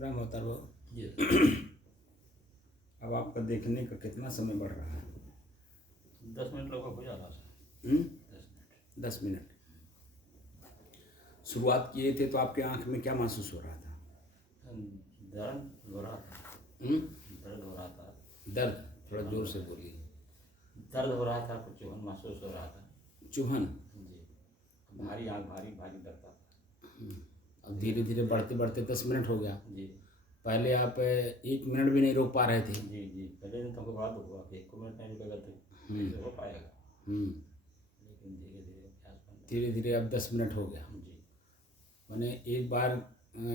राम अवतार वो जी अब आपका देखने का कितना समय बढ़ रहा है? 10 मिनट लगभग हो जा रहा है सर। 10 minute 10 minute. शुरुआत किए थे तो आपके आंख में क्या महसूस हो रहा था? दर्द हो रहा था। दर्द हो रहा था। दर्द? थोड़ा जोर से बोलिए। दर्द हो रहा था, कुछ चुभन महसूस हो रहा था। चुभन? जी, भारी आँख भारी भारी लगता था। अब धीरे धीरे बढ़ते बढ़ते 10 मिनट हो गया। जी पहले आप 1 मिनट भी नहीं रोक पा रहे थे। जी जी पहले दिन तो हमको बड़ा दुख हुआ कि 1 मिनट नहीं रुकेगा तो कैसे हो पाएगा। लेकिन धीरे धीरे अभ्यास बन धीरे धीरे अब 10 मिनट हो गया। जी मैंने एक बार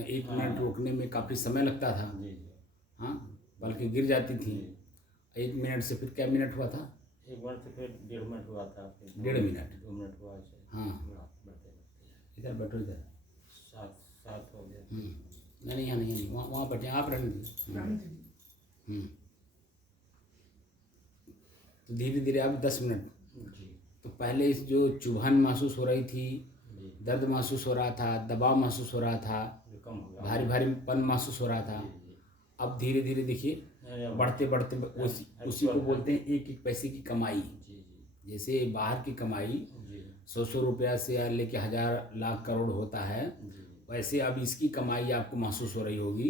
1 मिनट रोकने में काफ़ी समय लगता था। जी जी हाँ, बल्कि गिर जाती थी। 1 मिनट से फिर क्या मिनट हुआ था? 1 मिनट से फिर 1.5 मिनट हुआ था। 1.5 मिनट? 2 मिनट हुआ ऐसे। हाँ। बढ़ते बढ़ते इधर बैठो, इधर। 7 हो गया। नहीं, यहाँ नहीं, वहाँ बैठे आप, रहने दीजिए। तो धीरे धीरे अब 10 मिनट। जी तो पहले इस जो चुभन महसूस हो रही थी, जी दर्द महसूस हो रहा था, दबाव महसूस हो रहा था, जो कम हो गया। भारी भारीपन महसूस हो रहा था। जी अब धीरे धीरे देखिए बढ़ते बढ़ते उसी को बोलते हैं एक एक पैसे की कमाई। जी जी जैसे बाहर की कमाई जी 100 रुपया से लेके 1000 लाख करोड़ होता है, जी वैसे अब इसकी कमाई आपको महसूस हो रही होगी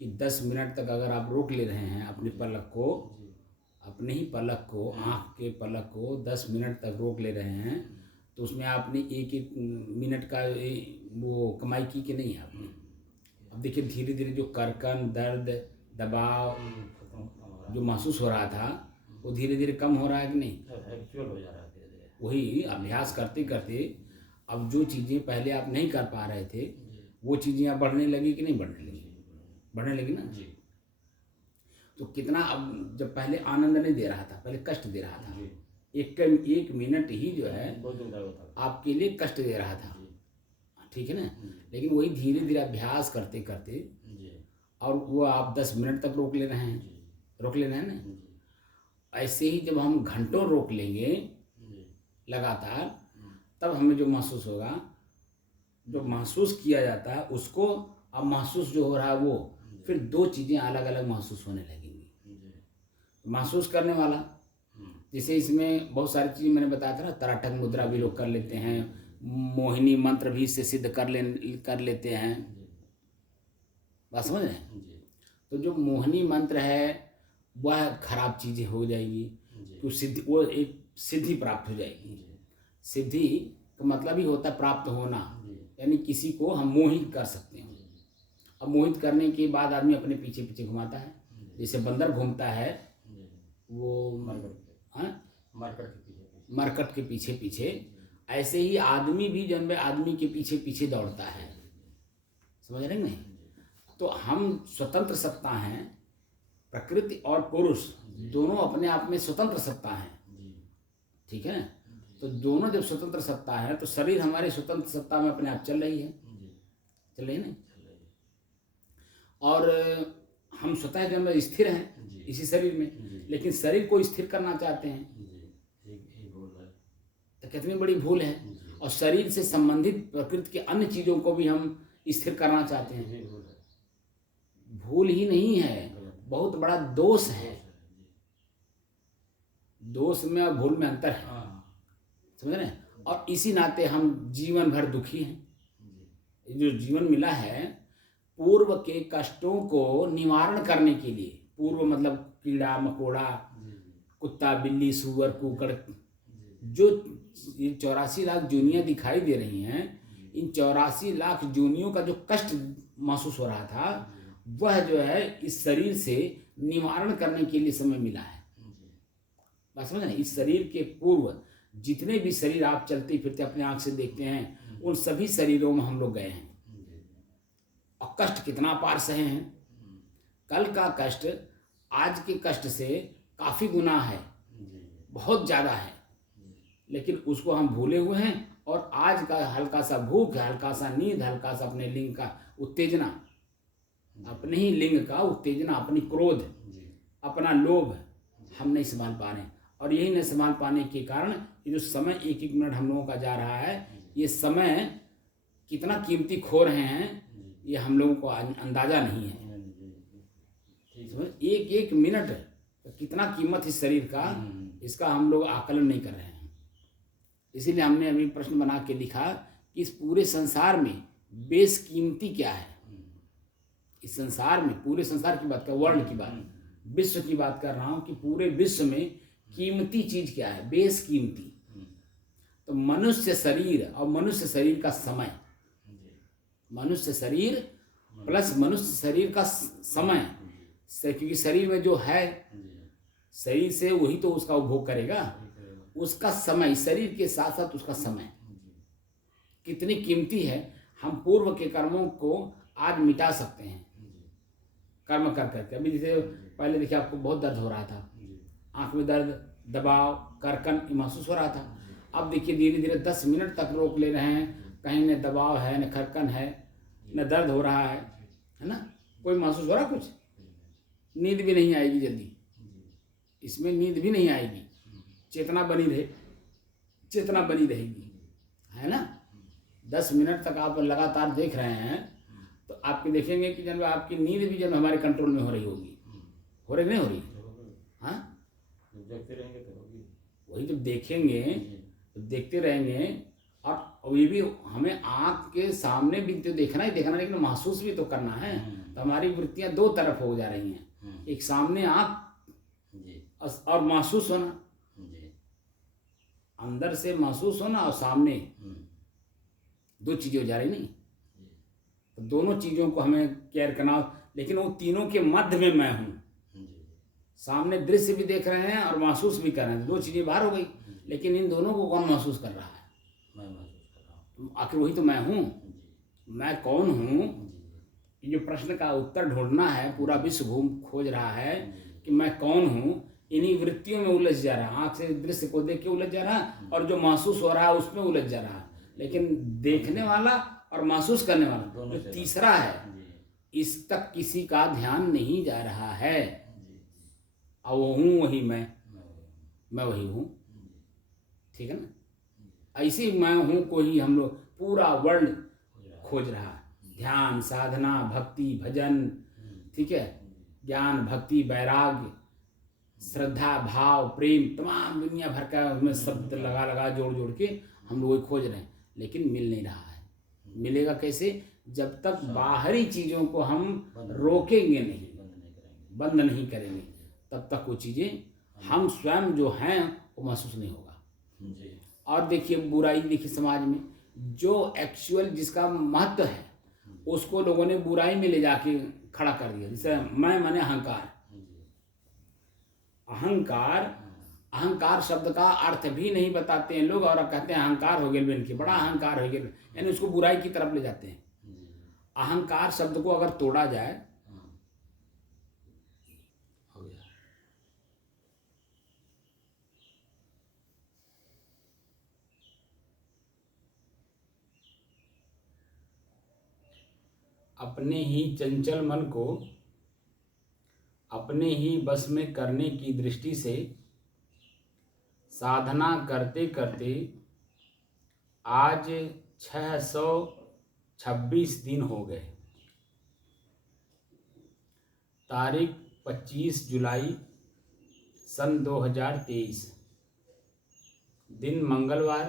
कि 10 मिनट तक अगर आप रोक ले रहे हैं अपने पलक को, अपने ही पलक को, आँख के पलक को 10 मिनट तक रोक ले रहे हैं, तो उसमें आपने एक एक मिनट का वो कमाई की कि नहीं आपने? अब देखिए धीरे धीरे जो करकन, दर्द, दबाव जो महसूस हो रहा था वो धीरे धीरे कम हो रहा है कि नहीं? एक्चुअल हो जा रहा है धीरे धीरे। वही अभ्यास करते करते अब जो चीज़ें पहले आप नहीं कर पा रहे थे वो चीज़ें अब बढ़ने लगी कि नहीं बढ़ने लगी? बढ़ने लगी ना? जी तो कितना अब जब पहले आनंद नहीं दे रहा था, पहले कष्ट दे रहा था। जी एक मिनट ही जो है बहुत दुखदायक होता था। आपके लिए कष्ट दे रहा था, जी ठीक है ना? लेकिन वही धीरे धीरे अभ्यास करते करते जी और वो आप 10 मिनट तक रोक ले रहे हैं, जी रोक ले रहे हैं ना? जी ऐसे ही जब हम घंटों रोक लेंगे जी लगातार, तब हमें जो महसूस होगा, जो महसूस किया जाता है उसको अब महसूस जो हो रहा है वो फिर 2 चीज़ें अलग अलग महसूस होने लगेंगी। जी महसूस करने वाला जैसे इसमें बहुत सारी चीज़ मैंने बताया था ना, तराटक मुद्रा भी लोग कर लेते हैं, मोहिनी मंत्र भी इससे सिद्ध कर लेते हैं। बात समझ रहे हैं? जी तो जो मोहिनी मंत्र है वह खराब चीज़ें हो जाएगी, तो सिद्धि, वो एक सिद्धि प्राप्त हो जाएगी। सिद्धि का मतलब ही होता है प्राप्त होना, यानी किसी को हम मोहित कर सकते हैं। अब मोहित करने के बाद आदमी अपने पीछे पीछे घुमाता है, जैसे बंदर घूमता है वो मरकट के पीछे पीछे, ऐसे ही आदमी भी जन्म आदमी के पीछे पीछे दौड़ता है। समझ रहे हैं नहीं? तो हम स्वतंत्र सत्ता हैं, प्रकृति और पुरुष दोनों अपने आप में स्वतंत्र सत्ता हैं, ठीक है? तो दोनों जब स्वतंत्र सत्ता है तो शरीर हमारी स्वतंत्र सत्ता में अपने आप चल रही है, चल रही है ना? और हम स्वतः जब स्थिर हैं इसी शरीर में, लेकिन शरीर को स्थिर करना चाहते हैं, तो कितनी बड़ी भूल है। और शरीर से संबंधित प्रकृति के अन्य चीज़ों को भी हम स्थिर करना चाहते हैं। भूल ही नहीं है, बहुत बड़ा दोष है। दोष में और भूल में अंतर है, समझ रहे हैं? और इसी नाते हम जीवन भर दुखी हैं। जो जीवन मिला है पूर्व के कष्टों को निवारण करने के लिए, पूर्व मतलब कीड़ा मकोड़ा, कुत्ता बिल्ली सूअर कुकड़, जो 84 लाख जूनियाँ दिखाई दे रही हैं, इन 84 लाख जूनियों का जो कष्ट महसूस हो रहा था वह जो है इस शरीर से निवारण करने के लिए समय मिला है। बात समझ रहे हैं? इस शरीर के पूर्व जितने भी शरीर आप चलते फिरते अपने आँख से देखते हैं, उन सभी शरीरों में हम लोग गए हैं और कष्ट कितना पार सहे हैं। कल का कष्ट आज के कष्ट से काफ़ी गुना है, बहुत ज़्यादा है, लेकिन उसको हम भूले हुए हैं। और आज का हल्का सा भूख, हल्का सा नींद, हल्का सा अपने लिंग का उत्तेजना, अपने ही लिंग का उत्तेजना, अपनी क्रोध, अपना लोभ हम नहीं संभाल पा रहे हैं। और यही नहीं संभाल पाने के कारण ये जो समय एक एक मिनट हम लोगों का जा रहा है, ये समय कितना कीमती खो रहे हैं ये हम लोगों को अंदाज़ा नहीं है। समझ, एक एक मिनट कितना कीमत इस शरीर का, इसका हम लोग आकलन नहीं कर रहे हैं। इसीलिए हमने अभी प्रश्न बना के लिखा कि इस पूरे संसार में बेशकीमती क्या है। इस संसार में, पूरे संसार की बात कर, वर्ल्ड की बात, विश्व की बात कर रहा हूँ कि पूरे विश्व में कीमती चीज क्या है, बेशकीमती। तो मनुष्य शरीर और मनुष्य शरीर का समय, मनुष्य शरीर प्लस मनुष्य शरीर का समय, क्योंकि शरीर में जो है, शरीर से वही तो उसका उपभोग करेगा, उसका समय, शरीर के साथ साथ उसका समय कितनी कीमती है। हम पूर्व के कर्मों को आज मिटा सकते हैं कर्म कर करके। अभी जैसे पहले देखिए आपको बहुत दर्द हो रहा था, आंख में दर्द, दबाव, करकन महसूस हो रहा था। अब देखिए धीरे धीरे 10 मिनट तक रोक ले रहे हैं, कहीं न दबाव है, न खरकन है, न दर्द हो रहा है ना, कोई महसूस हो रहा कुछ। नींद भी नहीं आएगी जल्दी, इसमें नींद भी नहीं आएगी, चेतना बनी रहे, चेतना बनी रहेगी, है ना। 10 मिनट तक आप लगातार देख रहे हैं तो आपके देखेंगे कि जब आपकी नींद भी जब हमारे कंट्रोल में हो रही होगी, हो रही नहीं हो रही, हाँ, देखते रहेंगे तो होगी। वही जब देखेंगे तो देखते रहेंगे। और ये भी हमें आँख के सामने भी तो देखना ही देखना, लेकिन महसूस भी तो करना है। तो हमारी वृत्तियाँ दो तरफ हो जा रही हैं, एक सामने आँख और महसूस होना, अंदर से महसूस होना और सामने, दो चीजें हो जा रही नहीं। तो दोनों चीजों को हमें केयर करना, लेकिन वो तीनों के मध्य में मैं हूँ। सामने दृश्य भी देख रहे हैं और महसूस भी कर रहे हैं, दो चीजें बाहर हो गई, लेकिन इन दोनों को कौन महसूस कर रहा है? मैं महसूस कर रहा हूँ। आखिर वही तो मैं हूँ। मैं कौन हूँ, ये जो प्रश्न का उत्तर ढूंढना है, पूरा विश्व घूम खोज रहा है कि मैं कौन हूँ। इन्हीं वृत्तियों में उलझ जा रहा है, आँख से दृश्य को देख के उलझ जा रहा है और जो महसूस हो रहा है उसमें उलझ जा रहा है। लेकिन देखने वाला और महसूस करने वाला जो तीसरा है, इस तक किसी का ध्यान नहीं जा रहा है। और वो हूँ वही मैं वही हूँ, ठीक है ना। ऐसे मैं हूँ को ही हम लोग पूरा वर्ल्ड खोज रहा है। ध्यान, साधना, भक्ति, भजन, ठीक है, ज्ञान, भक्ति, वैराग्य, श्रद्धा, भाव, प्रेम, तमाम दुनिया भर का उसमें शब्द लगा लगा जोड़ जोड़ के हम लोग खोज रहे हैं, लेकिन मिल नहीं रहा है। मिलेगा कैसे? जब तक बाहरी चीज़ों को हम रोकेंगे नहीं, बंद नहीं करेंगे, तब तक वो चीज़ें हम स्वयं जो हैं वो महसूस नहीं होगा। और देखिए बुराई, देखिए समाज में जो एक्चुअल जिसका महत्व है उसको लोगों ने बुराई में ले जाके खड़ा कर दिया। जैसे मैं माने अहंकार, अहंकार, अहंकार शब्द का अर्थ भी नहीं बताते हैं लोग और कहते हैं अहंकार हो गया इनकी, बड़ा अहंकार हो गया, यानी उसको बुराई की तरफ ले जाते हैं। अहंकार शब्द को अगर तोड़ा जाए, हो गया, अपने ही चंचल मन को अपने ही बस में करने की दृष्टि से साधना करते करते आज 626 दिन हो गए। तारीख 25 जुलाई सन 2023, दिन मंगलवार,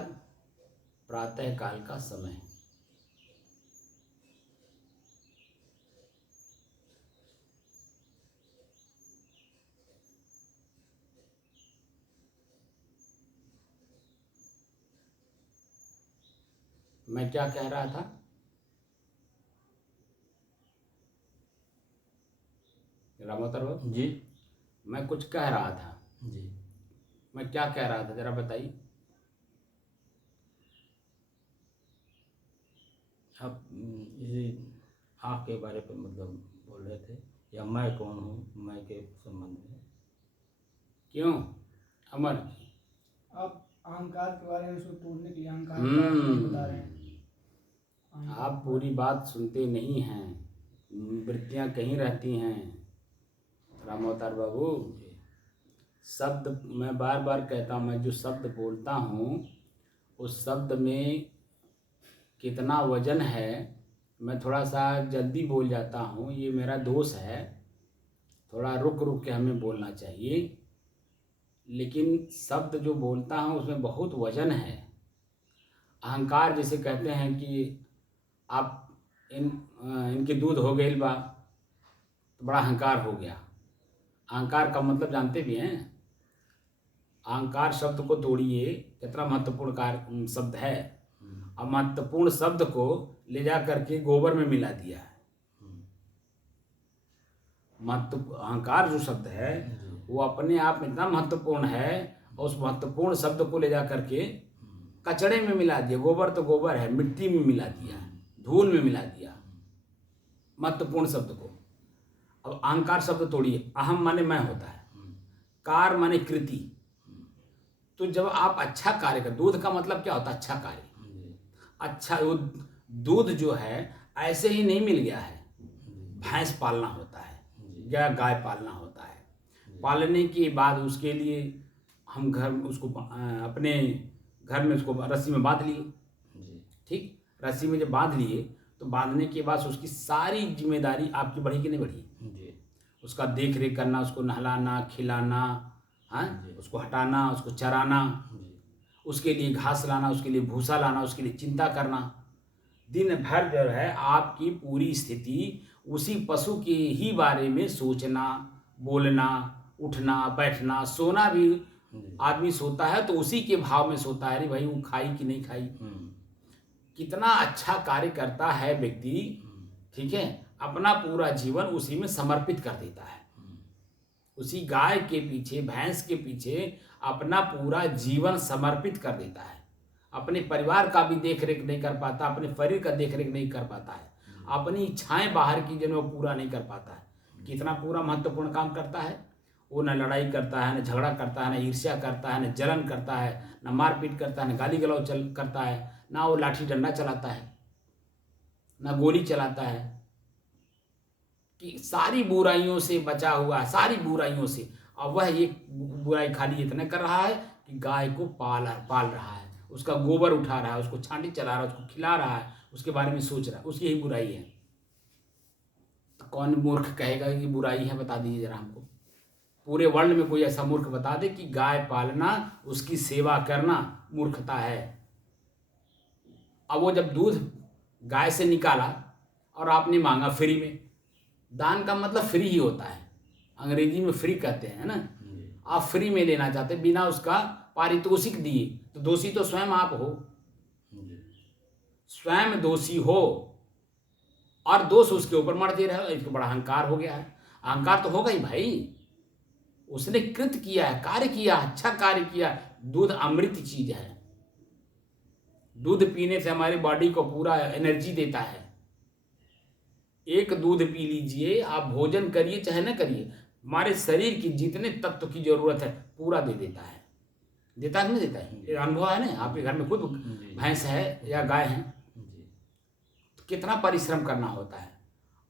प्रातः काल का समय। मैं क्या कह रहा था? रामोतर बाबू जी, मैं कुछ कह रहा था जी, मैं क्या कह रहा था जरा बताइए। आप इसी आँख के बारे पर मतलब बोल रहे थे, या मैं कौन हूँ, मैं के संबंध में। क्यों अमर? आप अहंकार के बारे में उसको तोड़ने के लिए अहंकार के बारे में बता रहे हैं। आप पूरी बात सुनते नहीं हैं, वृत्तियां कहीं रहती हैं रामोतार बाबू। शब्द मैं बार बार कहता हूँ, मैं जो शब्द बोलता हूँ उस शब्द में कितना वजन है, मैं थोड़ा सा जल्दी बोल जाता हूँ, ये मेरा दोष है। थोड़ा रुक रुक के हमें बोलना चाहिए, लेकिन शब्द जो बोलता हूँ उसमें बहुत वजन है। अहंकार जैसे कहते हैं कि आप इनके दूध हो गई बा तो बड़ा अहंकार हो गया। अहंकार का मतलब जानते भी हैं? अहंकार शब्द को तोड़िए, कितना महत्वपूर्ण कार्य शब्द है। अब महत्वपूर्ण शब्द को ले जा करके गोबर में मिला दिया है। अहंकार जो शब्द है वो अपने आप में इतना महत्वपूर्ण है, और उस महत्वपूर्ण शब्द को ले जा करके कचड़े में मिला दिया। गोबर तो गोबर है, मिट्टी में मिला दिया, धूल में मिला दिया महत्वपूर्ण शब्द को। अब अहंकार शब्द तोड़िए, अहम माने मैं होता है, कार माने कृति। तो जब आप अच्छा कार्य कर, दूध का मतलब क्या होता है? अच्छा कार्य। अच्छा, वो दूध जो है ऐसे ही नहीं मिल गया है, भैंस पालना होता है या गाय पालना होता है। पालने के बाद उसके लिए हम घर उसको अपने घर में उसको रस्सी में बांध लिए, ठीक, रस्सी में जब बांध लिए तो बांधने के बाद उसकी सारी जिम्मेदारी आपकी बढ़ी कि नहीं बढ़ी? उसका देख रेख करना, उसको नहलाना, खिलाना, हाँ, उसको हटाना, उसको चराना, उसके लिए घास लाना, उसके लिए भूसा लाना, उसके लिए चिंता करना। दिन भर जो है आपकी पूरी स्थिति उसी पशु के ही बारे में सोचना, बोलना, उठना, बैठना, सोना भी। आदमी सोता है तो उसी के भाव में सोता है, अरे भाई वो खाई कि नहीं खाई। कितना अच्छा कार्य करता है व्यक्ति, ठीक है, अपना पूरा जीवन उसी में समर्पित कर देता है। उसी गाय के पीछे, भैंस के पीछे अपना पूरा जीवन समर्पित कर देता है। अपने परिवार का भी देख रेख नहीं कर पाता, अपने शरीर का देख रेख नहीं कर पाता है, अपनी इच्छाएं बाहर की जो वो पूरा नहीं कर पाता है। कितना पूरा महत्वपूर्ण काम करता है वो। न लड़ाई करता है, न झगड़ा करता है, न ईर्ष्या करता है, न जलन करता है, न मारपीट करता है, न गाली गलौज करता है, ना वो लाठी डंडा चलाता है, ना गोली चलाता है। कि सारी बुराइयों से बचा हुआ है, सारी बुराइयों से। और वह एक बुराई खाली इतना कर रहा है कि गाय को पाल रहा है, उसका गोबर उठा रहा है, उसको छांटी चला रहा है, उसको खिला रहा है, उसके बारे में सोच रहा है, उसकी यही बुराई है। तो कौन मूर्ख कहेगा कि बुराई है? बता दीजिए जरा हमको। पूरे वर्ल्ड में कोई ऐसा मूर्ख बता दे कि गाय पालना, उसकी सेवा करना मूर्खता है। अब वो जब दूध गाय से निकाला और आपने मांगा फ्री में, दान का मतलब फ्री ही होता है, अंग्रेजी में फ्री कहते हैं ना। आप फ्री में लेना चाहते बिना उसका पारितोषिक दिए, तो दोषी तो स्वयं आप हो। स्वयं दोषी हो और दोष उसके ऊपर मरते रहे, इसको बड़ा अहंकार हो गया है। अहंकार तो होगा ही भाई, उसने कृत किया है, कार्य किया, अच्छा कार्य किया। दूध अमृत चीज है, दूध पीने से हमारी बॉडी को पूरा एनर्जी देता है। एक दूध पी लीजिए, आप भोजन करिए चाहे न करिए, हमारे शरीर की जितने तत्व की जरूरत है पूरा दे देता है। देता है कि नहीं देता है? ये अनुभव है ना, आपके घर में खुद भैंस है या गाय है, तो कितना परिश्रम करना होता है।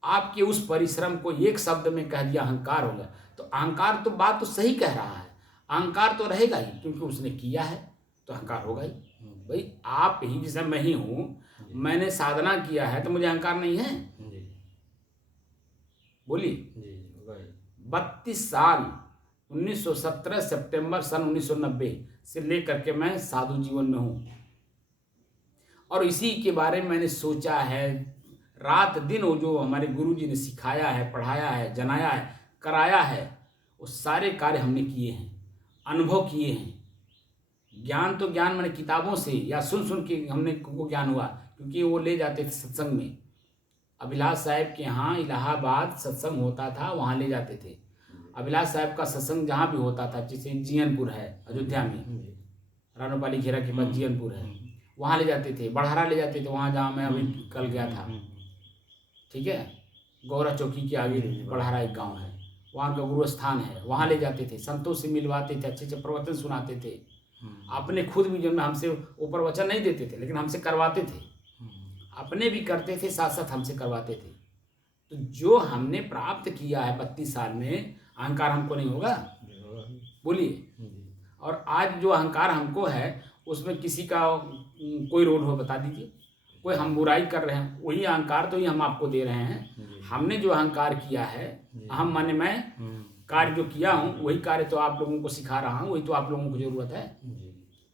आपके उस परिश्रम को एक शब्द में कह दिया अहंकार हो गया। तो अहंकार तो बात तो सही कह रहा है, अहंकार तो रहेगा ही, क्योंकि उसने किया है तो अहंकार होगा ही। भाई आप ही जैसे मैं ही हूँ, मैंने साधना किया है तो मुझे अहंकार नहीं है? बोलिए। 32 साल 1917 सितंबर सन 1990 से लेकर के मैं साधु जीवन में हूँ, और इसी के बारे में मैंने सोचा है रात दिन। वो जो हमारे गुरु जी ने सिखाया है, पढ़ाया है, जनाया है, कराया है, वो सारे कार्य हमने किए हैं, अनुभव किए हैं। ज्ञान तो ज्ञान मैंने किताबों से या सुन सुन के हमने को ज्ञान हुआ, क्योंकि वो ले जाते थे सत्संग में। अभिलाष साहब के यहाँ इलाहाबाद सत्संग होता था, वहाँ ले जाते थे। अभिलाष साहब का सत्संग जहाँ भी होता था, जैसे जीयनपुर है अयोध्या में, रानोपाली घेरा के पास जीयनपुर है, वहाँ ले जाते थे। बढ़ारा ले जाते थे, वहाँ जहाँ मैं अभी कल गया था, ठीक है, गौरा चौकी के आगे बढ़ारा एक गांव है, वहाँ का गुरु स्थान है, वहाँ ले जाते थे। संतों से मिलवाते थे, अच्छे अच्छे प्रवचन सुनाते थे। अपने खुद भी जो हमसे वो प्रवचन नहीं देते थे, लेकिन हमसे करवाते थे, अपने भी करते थे, साथ साथ हमसे करवाते थे। तो जो हमने प्राप्त किया है 32 साल में, अहंकार हमको नहीं होगा? बोलिए। और आज जो अहंकार हमको है उसमें किसी का कोई रोल हो बता दीजिए। कोई हम बुराई कर रहे हैं, वही अहंकार तो ही हम आपको दे रहे हैं। हमने जो अहंकार किया है, अहम माने मैं, कार्य जो किया हूँ वही कार्य तो आप लोगों को सिखा रहा हूँ, वही तो आप लोगों को जरूरत है।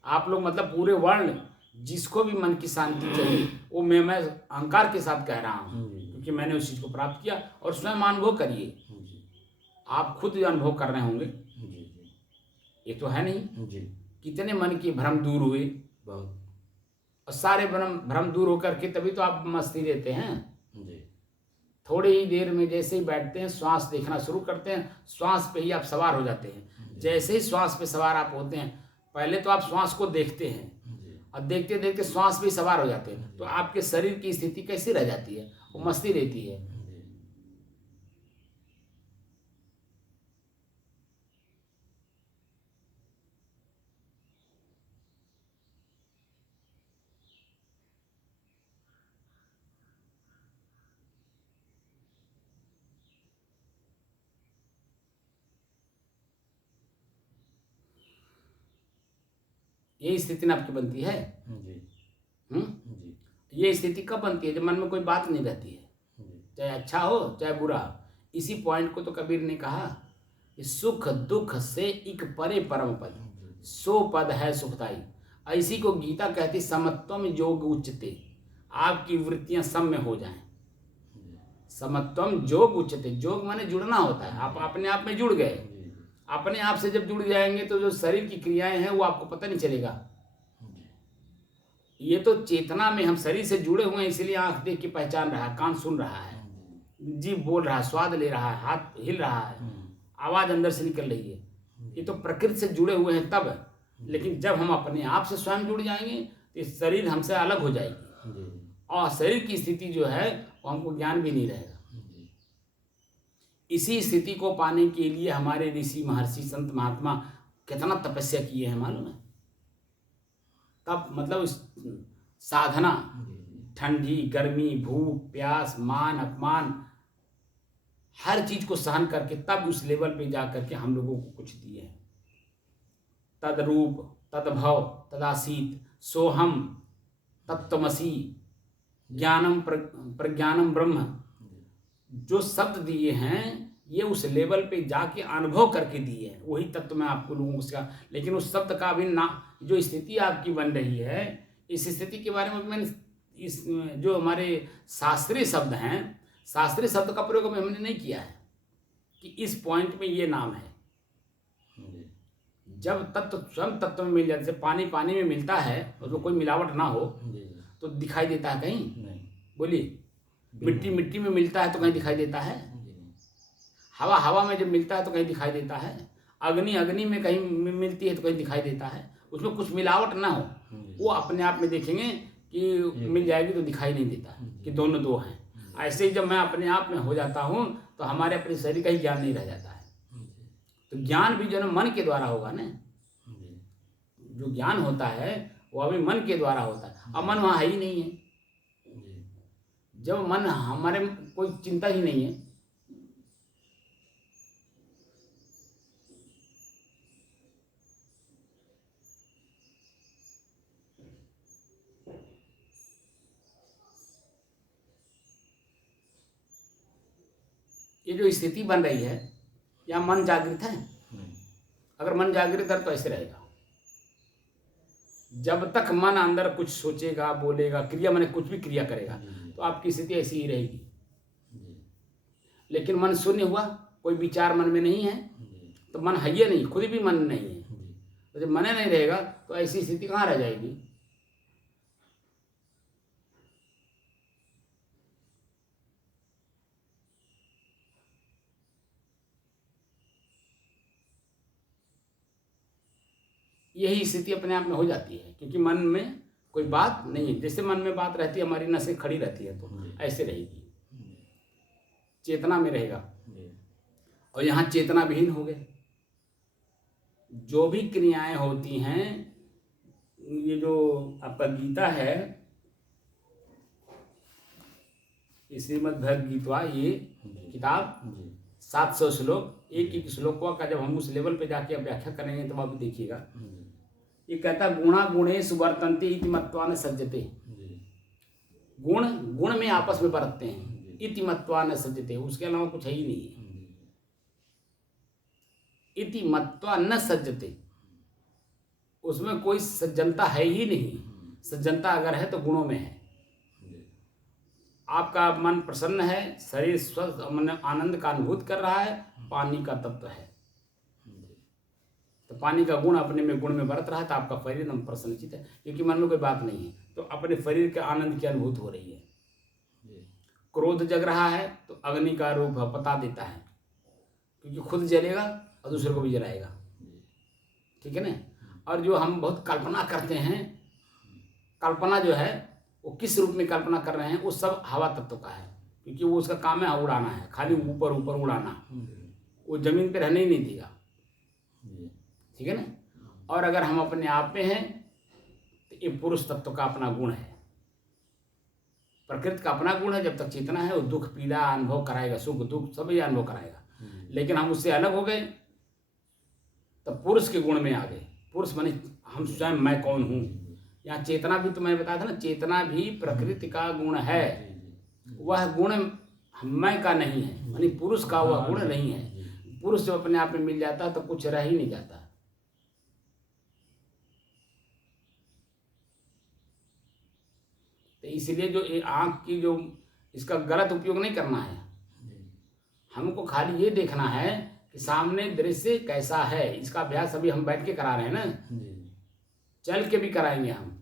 आप लोग मतलब पूरे वर्ल्ड जिसको भी मन की शांति चाहिए वो मैं अहंकार के साथ कह रहा हूँ, क्योंकि मैंने उस चीज़ को प्राप्त किया। और स्वयं अनुभव करिए, आप खुद अनुभव कर रहे होंगे, ये तो है नहीं। कितने मन के भ्रम दूर हुए, बहुत। और सारे भ्रम दूर होकर के तभी तो आप मस्ती रहते हैं। थोड़ी ही देर में जैसे ही बैठते हैं, श्वास देखना शुरू करते हैं, श्वास पे ही आप सवार हो जाते हैं। जैसे ही श्वास पे सवार आप होते हैं, पहले तो आप श्वास को देखते हैं और देखते देखते श्वास पे सवार हो जाते हैं, तो आपके शरीर की स्थिति कैसी रह जाती है, वो मस्ती रहती है। यही स्थिति ना आपकी बनती है। ये स्थिति कब बनती है? जब मन में कोई बात नहीं रहती है, चाहे अच्छा हो चाहे बुरा। इसी पॉइंट को तो कबीर ने कहा कि सुख दुख से एक परे परम पद, सो पद है सुखदाई। ऐसी को गीता कहती समत्वम योग उच्चते, आपकी वृत्तियां सम में हो जाएं। समत्वम योग उच्चते, योग माने जुड़ना होता है, आप अपने आप में जुड़ गए। अपने आप से जब जुड़ जाएंगे तो जो शरीर की क्रियाएं हैं वो आपको पता नहीं चलेगा। ये तो चेतना में हम शरीर से जुड़े हुए हैं, इसलिए आंख देख के पहचान रहा है, कान सुन रहा है, जीभ बोल रहा है, स्वाद ले रहा है, हाथ हिल रहा है, आवाज अंदर से निकल रही है। ये तो प्रकृति से जुड़े हुए हैं तब। लेकिन जब हम अपने आप से स्वयं जुड़ जाएंगे तो शरीर हमसे अलग हो जाएगी, और शरीर की स्थिति जो है वो हमको ज्ञान भी नहीं रहेगा। इसी स्थिति को पाने के लिए हमारे ऋषि महर्षि संत महात्मा कितना तपस्या किए हैं मालूम है। तब मतलब साधना, ठंडी गर्मी, भूख प्यास, मान अपमान, हर चीज को सहन करके तब उस लेवल पे जा करके हम लोगों को कुछ दिए हैं। तदरूप तदभव तदासीत सोहम तत्त्वमसी ज्ञानम प्रज्ञानम ब्रह्म, जो शब्द दिए हैं ये उस लेवल पे जाके अनुभव करके दिए हैं, वही तत्व मैं आपको लोगों से। लेकिन उस शब्द का भी ना, जो स्थिति आपकी बन रही है, इस स्थिति के बारे में मैंने इस जो हमारे शास्त्रीय शब्द हैं, शास्त्रीय शब्द का प्रयोग हमने नहीं किया है कि इस पॉइंट में ये नाम है। जब तत्व स्वयं तत्व में मिल जाए, जैसे पानी पानी में मिलता है, उसमें कोई मिलावट ना हो तो दिखाई देता है कहीं? नहीं। बोलिए, मिट्टी मिट्टी में मिलता है तो कहीं दिखाई देता है? हवा हवा में जब मिलता है तो कहीं दिखाई देता है? अग्नि अग्नि में कहीं मिलती है तो कहीं दिखाई देता है? उसमें कुछ मिलावट ना हो, वो अपने आप में देखेंगे कि मिल जाएगी तो दिखाई नहीं देता कि दोनों दो हैं। ऐसे ही जब मैं अपने आप में हो जाता हूँ तो हमारे अपने शरीर का ही ज्ञान नहीं रह जाता है। तो ज्ञान भी जो है मन के द्वारा होगा ना, जो ज्ञान होता है वो अभी मन के द्वारा होता है। अब मन वहाँ है ही नहीं है। जब मन हमारे कोई चिंता ही नहीं है, ये जो स्थिति बन रही है, या मन जागृत है? अगर मन जागृत है तो ऐसे रहेगा। जब तक मन अंदर कुछ सोचेगा, बोलेगा, क्रिया माने कुछ भी क्रिया करेगा, तो आपकी स्थिति ऐसी ही रहेगी। लेकिन मन शून्य हुआ, कोई विचार मन में नहीं है, तो मन है ही नहीं, खुद भी मन नहीं है। तो जब मन नहीं रहेगा तो ऐसी स्थिति कहाँ रह जाएगी? यही स्थिति अपने आप में हो जाती है, क्योंकि मन में कोई बात नहीं है। जैसे मन में बात रहती है, हमारी नसें खड़ी रहती है, तो ऐसे रहेगी, चेतना में रहेगा। और यहाँ चेतना विहीन हो गए। जो भी क्रियाएं होती हैं, ये जो आपका गीता है, श्रीमद् भगवद गीता, ये किताब 700 श्लोक, एक एक श्लोकों का जब हम उस लेवल पे जाके व्याख्या करेंगे तो आप देखिएगा। ये कहता गुणा गुणेषु वर्तन्ते इति मत्वा न सज्जते। गुण गुण में आपस में बरतते हैं। इति मत्वा न सज्जते, उसके अलावा कुछ है ही नहीं है। इति मत्वा न सज्जते, उसमें कोई सज्जनता है ही नहीं। सज्जनता अगर है तो गुणों में है। आपका मन प्रसन्न है, शरीर स्वस्थ मन आनंद का अनुभूत कर रहा है, पानी का तत्व है, तो पानी का गुण अपने में गुण में बरत रहा है, तो आपका शरीर एकदम प्रसन्नचित है, क्योंकि मन में कोई बात नहीं है, तो अपने शरीर के आनंद की अनुभूति हो रही है। क्रोध जग रहा है तो अग्नि का रूप पता देता है, क्योंकि खुद जलेगा और दूसरे को भी जलाएगा, ठीक है ना। और जो हम बहुत कल्पना करते हैं, कल्पना जो है वो किस रूप में कल्पना कर रहे हैं, वो सब हवा तत्व का है, क्योंकि वो उसका काम है उड़ाना है, खाली ऊपर ऊपर उड़ाना, वो जमीन पे रहने ही नहीं देगा, ठीक है ना। और अगर हम अपने आप में हैं तो ये पुरुष तत्व का अपना गुण है, प्रकृति का अपना गुण है। जब तक चेतना है वो दुख पीड़ा अनुभव कराएगा, सुख दुख सभी अनुभव कराएगा। लेकिन हम उससे अलग हो गए तब पुरुष के गुण में आ गए। पुरुष माने हम स्वयं मैं कौन हूँ। यहाँ चेतना भी तो मैंने बताया था ना, चेतना भी प्रकृति का गुण है, वह गुण मैं का नहीं है, यानी पुरुष का वह गुण नहीं है। पुरुष जब अपने आप में मिल जाता है तो कुछ रह ही नहीं जाता। तो इसलिए जो आँख की जो इसका गलत उपयोग नहीं करना है, हमको खाली ये देखना है कि सामने दृश्य कैसा है। इसका अभ्यास अभी हम बैठ के करा रहे हैं ना, चल के भी कराएंगे हम।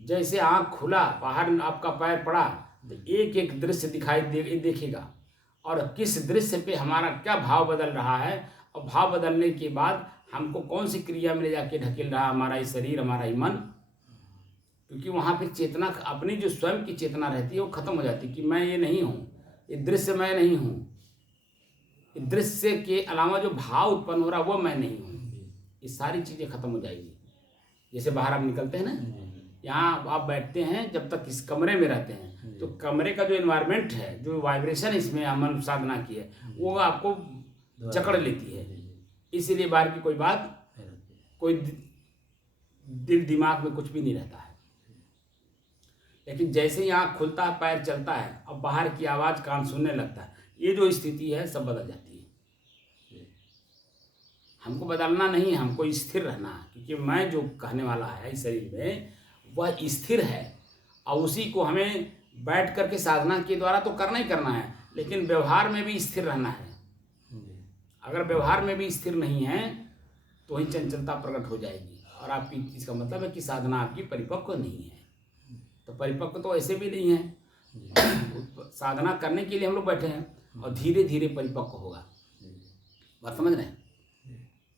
जैसे आँख खुला, बाहर आपका पैर पड़ा तो एक एक दृश्य दिखाई देखेगा, और किस दृश्य पे हमारा क्या भाव बदल रहा है, और भाव बदलने के बाद हमको कौन सी क्रिया में ले जाके ढकेल रहा है हमारा ये शरीर, हमारा ही मन। क्योंकि वहाँ पे चेतना, अपनी जो स्वयं की चेतना रहती है वो खत्म हो जाती है कि मैं ये नहीं हूँ, ये दृश्य मैं नहीं हूँ, ये दृश्य के अलावा जो भाव उत्पन्न हो रहा है वो मैं नहीं हूँ। ये सारी चीज़ें खत्म हो जाएगी। जैसे बाहर आप निकलते हैं ना, यहाँ आप बैठते हैं, जब तक इस कमरे में रहते हैं तो कमरे का जो एनवायरनमेंट है, जो वाइब्रेशन इसमें अमन साधना की है, वो आपको जकड़ लेती है। इसीलिए बाहर की कोई बात, कोई दिल दिमाग में कुछ भी नहीं रहता है। लेकिन जैसे ही आँख खुलता है, पैर चलता है और बाहर की आवाज़ कान सुनने लगता है, ये जो स्थिति है सब बदल जाती है। हमको बदलना नहीं है, हमको स्थिर रहना है, क्योंकि मैं जो कहने वाला है इस शरीर में वह स्थिर है, और उसी को हमें बैठ करके साधना के द्वारा तो करना ही करना है, लेकिन व्यवहार में भी स्थिर रहना है। अगर व्यवहार में भी स्थिर नहीं है तो वही चंचलता प्रकट हो जाएगी, और आपकी इसका मतलब है कि साधना आपकी परिपक्व नहीं है। तो परिपक्व तो ऐसे भी नहीं है, साधना करने के लिए हम लोग बैठे हैं, और धीरे धीरे परिपक्व होगा। बात समझ रहे हैं?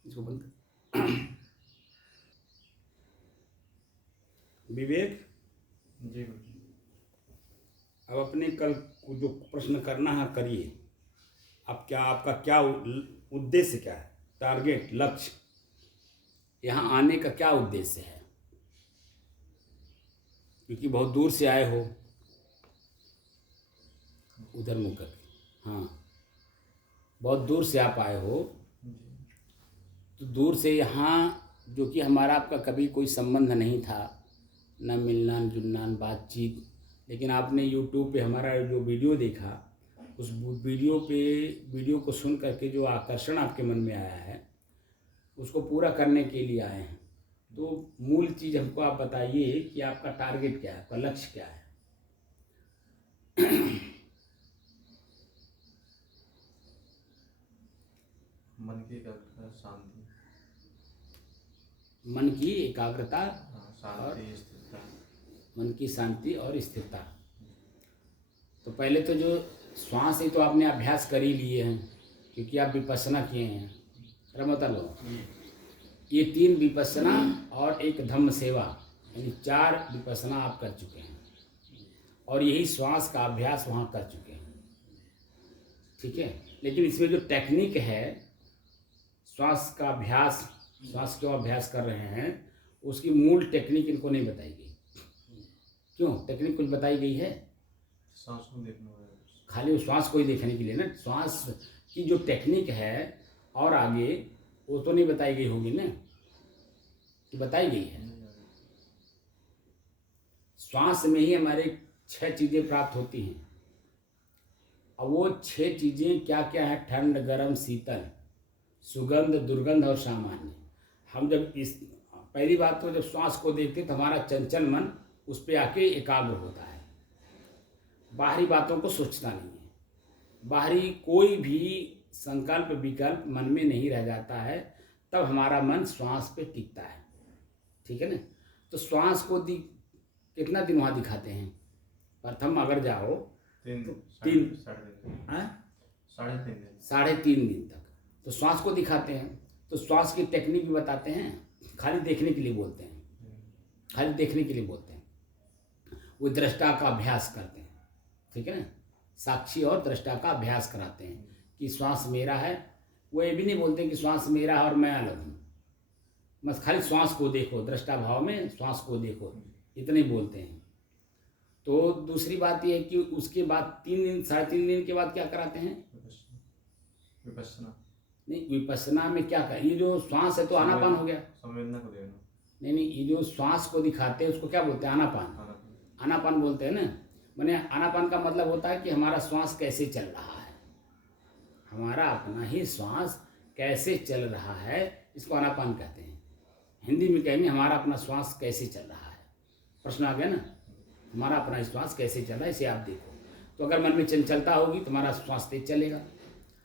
इसको बंद विवेक जी। अब अपने कल को जो प्रश्न करना है करिए। अब क्या आपका क्या उद्देश्य क्या है, टारगेट, लक्ष्य, यहाँ आने का क्या उद्देश्य है? क्योंकि बहुत दूर से आए हो, उधर मुँह करके, हाँ, बहुत दूर से आप आए हो, तो दूर से यहाँ जो कि हमारा आपका कभी कोई संबंध नहीं था, न मिलना न जुलना न बातचीत, लेकिन आपने YouTube पे हमारा जो वीडियो देखा, उस वीडियो को सुन करके जो आकर्षण आपके मन में आया है उसको पूरा करने के लिए आए हैं। तो मूल चीज़ हमको आप बताइए कि आपका टारगेट क्या है, आपका लक्ष्य क्या है? मन की एकाग्रता, शांति, मन की एकाग्रता, शांति, स्थिरता, मन की शांति और स्थिरता। तो पहले तो जो श्वास ही तो आपने अभ्यास कर ही लिए हैं, क्योंकि आप विपश्यना किए हैं। रमता लो, ये 3 विपश्यना और 1 धम्म सेवा, यानी 4 विपश्यना आप कर चुके हैं, और यही श्वास का अभ्यास वहाँ कर चुके हैं, ठीक है। लेकिन इसमें जो टेक्निक है श्वास का अभ्यास, श्वास क्यों अभ्यास कर रहे हैं, उसकी मूल टेक्निक इनको नहीं बताई गई। क्यों? टेक्निक कुछ बताई गई है? सांस को देखना है, खाली श्वास को ही देखने के लिए ना, श्वास की जो टेक्निक है और आगे वो तो नहीं बताई गई होगी ना, कि बताई गई है? श्वास में ही हमारे 6 चीज़ें प्राप्त होती हैं। और वो 6 चीज़ें क्या क्या है? ठंड, गर्म, शीतल, सुगंध, दुर्गंध और सामान्य। हम जब इस पहली बात तो जब श्वास को देखते तो हमारा चंचल मन उस पर आके एकाग्र होता है, बाहरी बातों को सोचता नहीं है, बाहरी कोई भी संकल्प विकल्प मन में नहीं रह जाता है, तब हमारा मन श्वास पे टिकता है। ठीक है ना? तो श्वास को कितना दिन वहाँ दिखाते हैं? प्रथम अगर जाओ 3 तीन- साढ़े 3 दिन, हाँ, 3.5 दिन, 3.5 दिन तक तो श्वास को दिखाते हैं। तो श्वास की टेक्निक भी बताते हैं, खाली देखने के लिए बोलते हैं, खाली देखने के लिए बोलते हैं। वो दृष्टा का अभ्यास करते हैं। ठीक है ना? साक्षी और दृष्टा का अभ्यास कराते हैं कि श्वास मेरा है। वो ये भी नहीं बोलते कि श्वास मेरा है और मैं अलग हूँ, बस खाली श्वास को देखो, दृष्टा भाव में श्वास को देखो, इतने बोलते हैं। तो दूसरी बात यह है कि उसके बाद 3 दिन 3.5 दिन के बाद क्या कराते हैं? विपश्यना, नहीं, विपश्यना में क्या कर, ये जो श्वास है तो आनापान हो गया। संवेदना को देखना, नहीं, ये जो श्वास को दिखाते हैं उसको क्या बोलते हैं? आनापान। आनापान। आनापान बोलते हैं ना। माने आनापान का मतलब होता है कि हमारा श्वास कैसे चल रहा है, हमारा अपना ही श्वास कैसे चल रहा है, इसको आनापान कहते हैं। हिंदी में कहेंगे हमारा अपना श्वास कैसे चल रहा है। प्रश्न आ गया ना? हमारा अपना श्वास कैसे चल रहा है, इसे आप देखो। तो अगर मन में चंचलता होगी तो हमारा श्वास तेज चलेगा,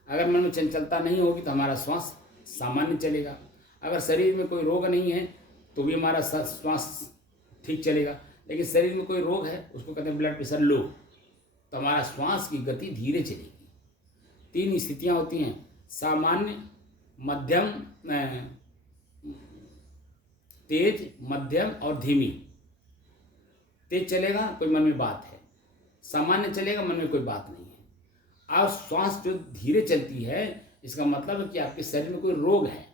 अगर मन में चंचलता नहीं होगी तो हमारा श्वास सामान्य चलेगा। अगर शरीर में कोई रोग नहीं है तो भी हमारा श्वास ठीक चलेगा। लेकिन शरीर में कोई रोग है, उसको कहते हैं ब्लड प्रेशर लो, तो हमारा श्वास की गति धीरे चलेगी। 3 स्थितियाँ होती हैं, सामान्य, मध्यम, तेज, मध्यम और धीमी। तेज चलेगा कोई मन में बात है, सामान्य चलेगा मन में कोई बात नहीं है। और श्वास जो धीरे चलती है इसका मतलब है कि आपके शरीर में कोई रोग है।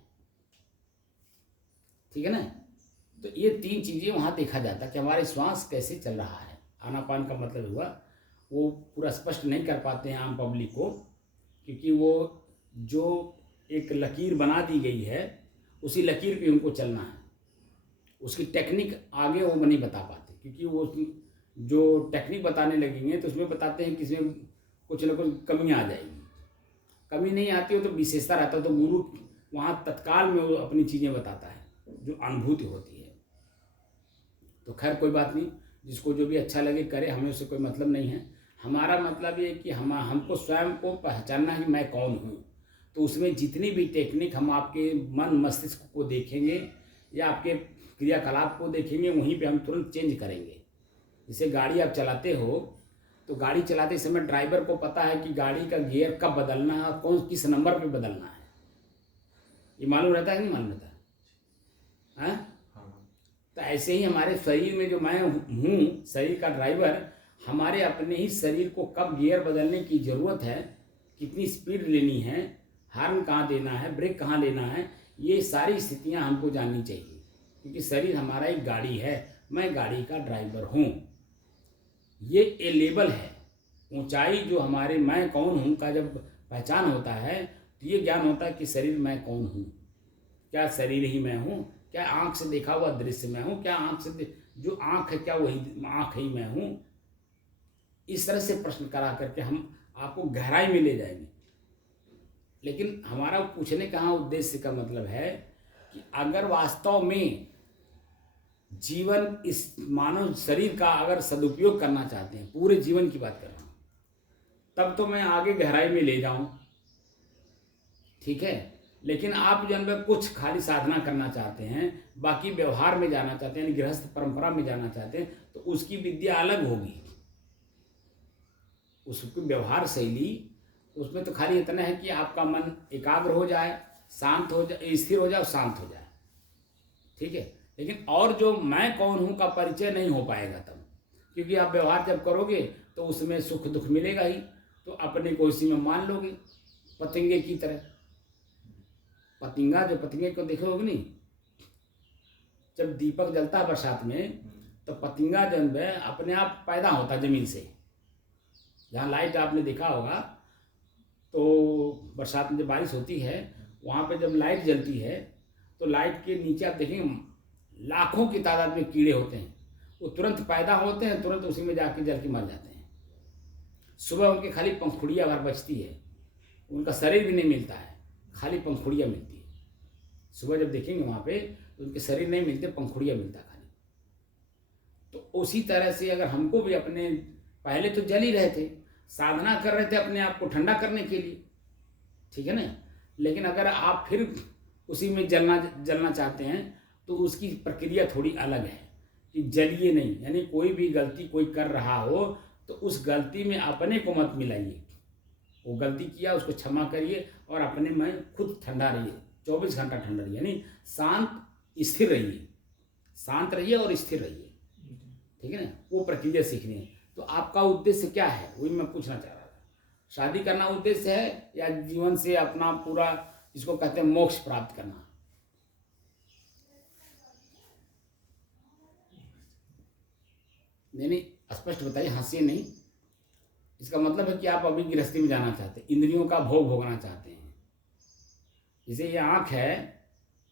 ठीक है ना? तो ये 3 चीज़ें वहाँ देखा जाता है कि हमारे श्वास कैसे चल रहा है। आनापान का मतलब हुआ, वो पूरा स्पष्ट नहीं कर पाते हैं आम पब्लिक को, क्योंकि वो जो एक लकीर बना दी गई है उसी लकीर पे उनको चलना है। उसकी टेक्निक आगे वो नहीं बता पाते, क्योंकि वो जो टेक्निक बताने लगेंगे तो उसमें बताते हैं कि इसमें कुछ ना कुछ कमियाँ आ जाएगी। कमी नहीं आती हो तो विशेषता रहता हो तो गुरु वहाँ तत्काल में वो अपनी चीज़ें बताता है, जो अनुभूति होती है। तो खैर कोई बात नहीं, जिसको जो भी अच्छा लगे करे, हमें उससे कोई मतलब नहीं है। हमारा मतलब ये है कि हमको स्वयं को पहचानना है कि मैं कौन हूँ। तो उसमें जितनी भी टेक्निक हम आपके मन मस्तिष्क को देखेंगे या आपके क्रियाकलाप को देखेंगे, वहीं पे हम तुरंत चेंज करेंगे। जैसे गाड़ी आप चलाते हो तो गाड़ी चलाते समय ड्राइवर को पता है कि गाड़ी का गियर कब बदलना है, कौन किस नंबर पे बदलना है, ये मालूम रहता है कि नहीं मालूम रहता है? हाँ। तो ऐसे ही हमारे शरीर में जो मैं हूँ, शरीर का ड्राइवर, हमारे अपने ही शरीर को कब गियर बदलने की ज़रूरत है, कितनी स्पीड लेनी है, हॉर्न कहाँ देना है, ब्रेक कहाँ लेना है, ये सारी स्थितियाँ हमको जाननी चाहिए। क्योंकि शरीर हमारा एक गाड़ी है, मैं गाड़ी का ड्राइवर हूँ। ये ए लेवल है। ऊंचाई जो हमारे मैं कौन हूँ का जब पहचान होता है तो ये ज्ञान होता है कि शरीर मैं कौन हूँ, क्या शरीर ही मैं हूँ, क्या आँख से देखा हुआ दृश्य मैं हूँ, क्या आँख से जो आँख है क्या वही आँख ही मैं हूँ। इस तरह से प्रश्न करा करके हम आपको गहराई में ले जाएंगे। लेकिन हमारा पूछने का उद्देश्य का मतलब है कि अगर वास्तव में जीवन इस मानव शरीर का अगर सदुपयोग करना चाहते हैं, पूरे जीवन की बात कर रहा हूँ, तब तो मैं आगे गहराई में ले जाऊं, ठीक है। लेकिन आप जो है कुछ खाली साधना करना चाहते हैं, बाकी व्यवहार में जाना चाहते हैं, यानी गृहस्थ परंपरा में जाना चाहते हैं, तो उसकी विद्या अलग होगी। उसकी व्यवहार शैली, उसमें तो खाली इतना है कि आपका मन एकाग्र हो जाए, शांत हो जाए, स्थिर हो जाए, शांत हो जाए, ठीक है। लेकिन और जो मैं कौन हूँ का परिचय नहीं हो पाएगा तब, क्योंकि आप व्यवहार जब करोगे तो उसमें सुख दुख मिलेगा ही, तो अपने को इसी में मान लोगे पतंगे की तरह। पतंगा जो पतंगे को देखोगे नहीं, जब दीपक जलता है बरसात में तो पतंगा जो है अपने आप पैदा होता है जमीन से। जहाँ लाइट आपने देखा होगा तो बरसात में जब बारिश होती है वहाँ पे जब लाइट जलती है तो लाइट के नीचे आप देखेंगे लाखों की तादाद में कीड़े होते हैं। वो तुरंत पैदा होते हैं, तुरंत उसी में जाके जल के मर जाते हैं। सुबह उनकी खाली पंखुड़ियाँ भर बचती है, उनका शरीर भी नहीं मिलता है, खाली पंखुड़ियाँ मिलती है। सुबह जब देखेंगे वहाँ पे तो उनके शरीर नहीं मिलते, पंखुड़ियाँ मिलता खाली। तो उसी तरह से अगर हमको भी अपने, पहले तो जल ही रहे थे, साधना कर रहे थे अपने आप को ठंडा करने के लिए, ठीक है ना, लेकिन अगर आप फिर उसी में जलना चाहते हैं तो उसकी प्रक्रिया थोड़ी अलग है कि जलिए नहीं, यानी कोई भी गलती कोई कर रहा हो तो उस गलती में अपने को मत मिलाइए। वो गलती किया उसको क्षमा करिए और अपने में खुद ठंडा रहिए, 24 घंटा ठंडा रहिए, यानी शांत स्थिर रहिए, शांत रहिए और स्थिर रहिए, ठीक है ना। वो प्रक्रिया सीखनी है। तो आपका उद्देश्य क्या है, वही मैं पूछना चाह रहा था। शादी करना उद्देश्य है या जीवन से अपना पूरा, जिसको कहते हैं मोक्ष प्राप्त करना? नहीं, स्पष्ट बताइए, हंसिए नहीं। इसका मतलब है कि आप अभी गृहस्थी में जाना चाहते हैं, इंद्रियों का भोग भोगना चाहते हैं। जैसे ये आँख है,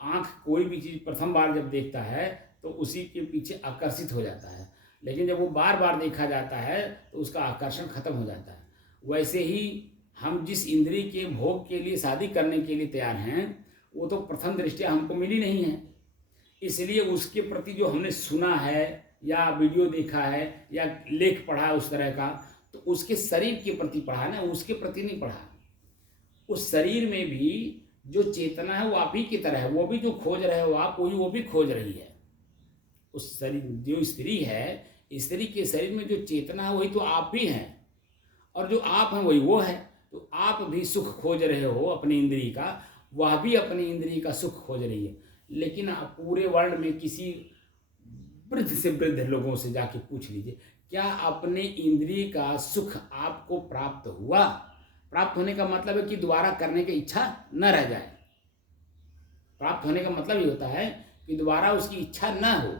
आँख कोई भी चीज़ प्रथम बार जब देखता है तो उसी के पीछे आकर्षित हो जाता है, लेकिन जब वो बार बार देखा जाता है तो उसका आकर्षण खत्म हो जाता है। वैसे ही हम जिस इंद्रिय के भोग के लिए शादी करने के लिए तैयार हैं, वो तो प्रथम दृष्टया हमको मिली नहीं है, इसलिए उसके प्रति जो हमने सुना है या वीडियो देखा है या लेख पढ़ा है उस तरह का, तो उसके शरीर के प्रति पढ़ा ना, उसके प्रति नहीं पढ़ा। उस शरीर में भी जो चेतना है वो आप ही की तरह है, वो भी जो खोज रहे हो आप, वही वो भी खोज रही है। उस शरीर, जो स्त्री है, स्त्री के शरीर में जो चेतना है वही तो आप भी हैं, और जो आप हैं वही वो है। तो आप भी सुख खोज रहे हो अपनी इंद्रिय का, वह भी अपनी इंद्रिय का सुख खोज रही है। लेकिन आप पूरे वर्ल्ड में किसी वृद्ध से वृद्ध लोगों से जाके पूछ लीजिए, क्या अपने इंद्रिय का सुख आपको प्राप्त हुआ? प्राप्त होने का मतलब है कि दोबारा करने की इच्छा न रह जाए। प्राप्त होने का मतलब ये होता है कि दोबारा उसकी इच्छा न हो।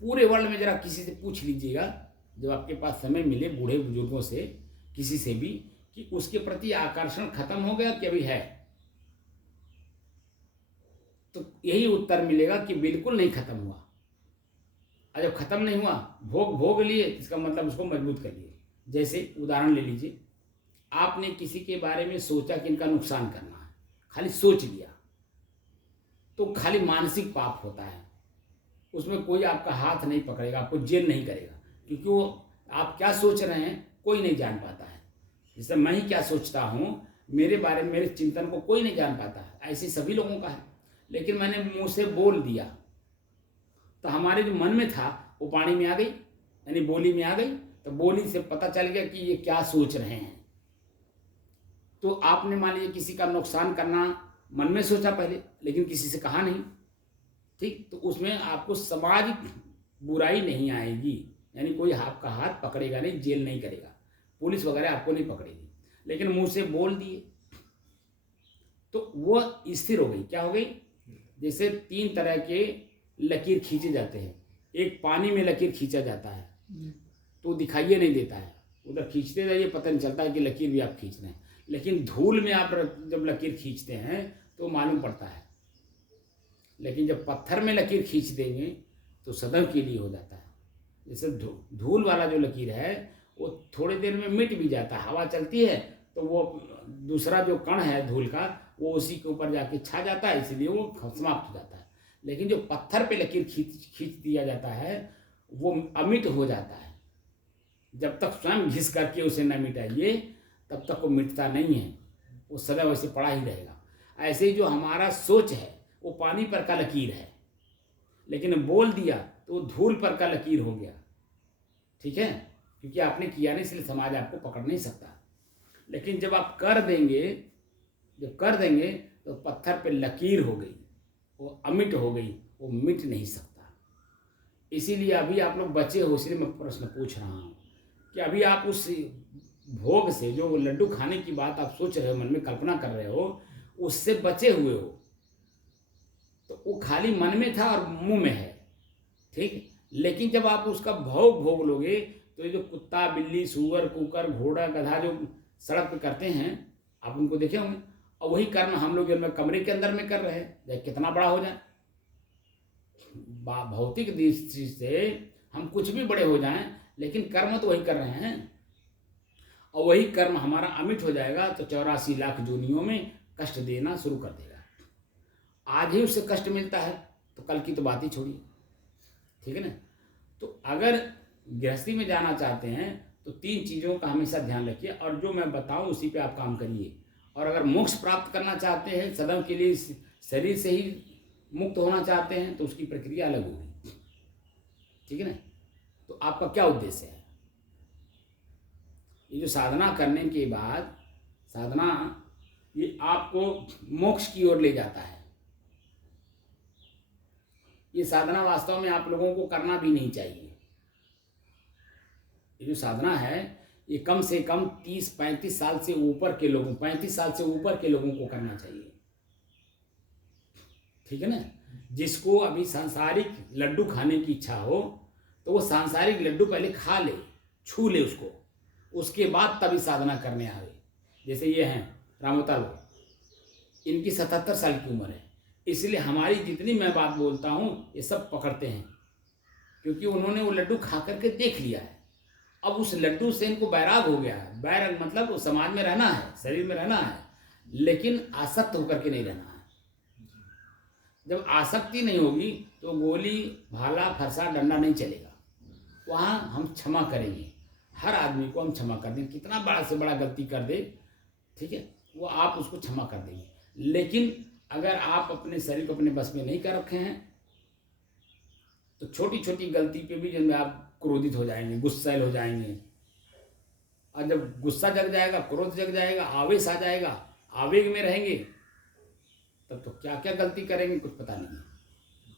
पूरे वर्ल्ड में जरा किसी से पूछ लीजिएगा, जब आपके पास समय मिले, बूढ़े बुजुर्गों से, किसी से भी, कि उसके प्रति आकर्षण खत्म हो गया कि अभी है, तो यही उत्तर मिलेगा कि बिल्कुल नहीं खत्म हुआ। और जब खत्म नहीं हुआ, भोग लिए, इसका मतलब उसको मजबूत करिए। जैसे उदाहरण ले लीजिए, आपने किसी के बारे में सोचा कि इनका नुकसान करना है, खाली सोच लिया, तो खाली मानसिक पाप होता है, उसमें कोई आपका हाथ नहीं पकड़ेगा, आपको जेल नहीं करेगा, क्योंकि वो आप क्या सोच रहे हैं कोई नहीं जान पाता है। जैसे मैं ही क्या सोचता हूँ, मेरे बारे में, मेरे चिंतन को कोई नहीं जान पाता है, ऐसे सभी लोगों का है। लेकिन मैंने मुंह से बोल दिया तो हमारे जो मन में था वो पानी में आ गई, यानी बोली में आ गई, तो बोली से पता चल गया कि ये क्या सोच रहे हैं। तो आपने मान लीजिए किसी का नुकसान करना मन में सोचा पहले, लेकिन किसी से कहा नहीं, ठीक, तो उसमें आपको सामाजिक बुराई नहीं आएगी, यानी कोई आपका हाथ पकड़ेगा नहीं, जेल नहीं करेगा, पुलिस वगैरह आपको नहीं पकड़ेगी। लेकिन मुंह से बोल दिए तो वो स्थिर हो गई। क्या हो गई? जैसे 3 तरह के लकीर खींचे जाते हैं। एक पानी में लकीर खींचा जाता है तो दिखाइए नहीं देता है, उधर खींचते जाइए, पता नहीं चलता है कि लकीर भी आप खींच रहे हैं। लेकिन धूल में आप जब लकीर खींचते हैं तो मालूम पड़ता है, लेकिन जब पत्थर में लकीर खींच देंगे तो सदैव के लिए हो जाता है। जैसे धूल वाला जो लकीर है वो थोड़ी देर में मिट भी जाता है, हवा चलती है तो वो दूसरा जो कण है धूल का वो उसी के ऊपर जाके छा जाता है, इसलिए वो समाप्त हो जाता है। लेकिन जो पत्थर पे लकीर खींच दिया जाता है वो अमिट हो जाता है। जब तक स्वयं घिस करके उसे न मिटाइए तब तक वो मिटता नहीं है, वो सदैव वैसे पड़ा ही रहेगा। ऐसे ही जो हमारा सोच है वो पानी पर का लकीर है, लेकिन बोल दिया तो वो धूल पर का लकीर हो गया, ठीक है, क्योंकि आपने किया नहीं इसलिए समाज आपको पकड़ नहीं सकता। लेकिन जब आप कर देंगे तो पत्थर पे लकीर हो गई, वो अमिट हो गई, वो मिट नहीं सकता। इसीलिए अभी आप लोग बचे हो, इसलिए मैं प्रश्न पूछ रहा हूँ कि अभी आप उस भोग से, जो लड्डू खाने की बात आप सोच रहे हो, मन में कल्पना कर रहे हो, उससे बचे हुए हो। तो वो खाली मन में था और मुंह में है, ठीक। लेकिन जब आप उसका भोग लोगे तो ये जो कुत्ता, बिल्ली, सूअर, कुकर, घोड़ा, गधा जो सड़क पे करते हैं, आप उनको देखे होंगे, और वही कर्म हम लोग कमरे के अंदर में कर रहे हैं, चाहे कितना बड़ा हो जाए। भौतिक दृष्टि से हम कुछ भी बड़े हो जाएं, लेकिन कर्म तो वही कर रहे हैं, और वही कर्म हमारा अमिट हो जाएगा तो 84 लाख योनियों में कष्ट देना शुरू कर देगा। आज ही उससे कष्ट मिलता है तो कल की तो बात ही छोड़िए, ठीक है ना। तो अगर गृहस्थी में जाना चाहते हैं तो 3 चीज़ों का हमेशा ध्यान रखिए, और जो मैं बताऊं उसी पे आप काम करिए। और अगर मोक्ष प्राप्त करना चाहते हैं, सदैव के लिए शरीर से ही मुक्त होना चाहते हैं, तो उसकी प्रक्रिया अलग होगी, ठीक है ना। तो आपका क्या उद्देश्य है? ये जो साधना करने के बाद, साधना ये आपको मोक्ष की ओर ले जाता है। ये साधना वास्तव में आप लोगों को करना भी नहीं चाहिए। ये जो साधना है ये कम से कम 30-35 साल से ऊपर के लोगों, 35 साल से ऊपर के लोगों को करना चाहिए, ठीक है ना। जिसको अभी सांसारिक लड्डू खाने की इच्छा हो तो वो सांसारिक लड्डू पहले खा ले, छू ले उसको, उसके बाद तभी साधना करने आवे। जैसे ये हैं रामोताल, इनकी 77 साल की उम्र है, इसलिए हमारी जितनी मैं बात बोलता हूँ ये सब पकड़ते हैं, क्योंकि उन्होंने वो लड्डू खा करके देख लिया है। अब उस लड्डू से इनको बैराग हो गया है। बैराग मतलब समाज में रहना है, शरीर में रहना है, लेकिन आसक्त होकर के नहीं रहना है। जब आसक्ति नहीं होगी तो गोली, भाला, फरसा, डंडा नहीं चलेगा। वहाँ हम क्षमा करेंगे, हर आदमी को हम क्षमा कर देंगे, कितना बड़ा से बड़ा गलती कर दे, ठीक है, वो आप उसको क्षमा कर देंगे। लेकिन अगर आप अपने शरीर को अपने बस में नहीं कर रखे हैं तो छोटी छोटी गलती पे भी जिनमें आप क्रोधित हो जाएंगे, गुस्सैल हो जाएंगे। और जब गुस्सा जग जाएगा, क्रोध जग जाएगा, आवेश आ जाएगा, आवेग में रहेंगे, तब तो क्या क्या गलती करेंगे कुछ पता नहीं है।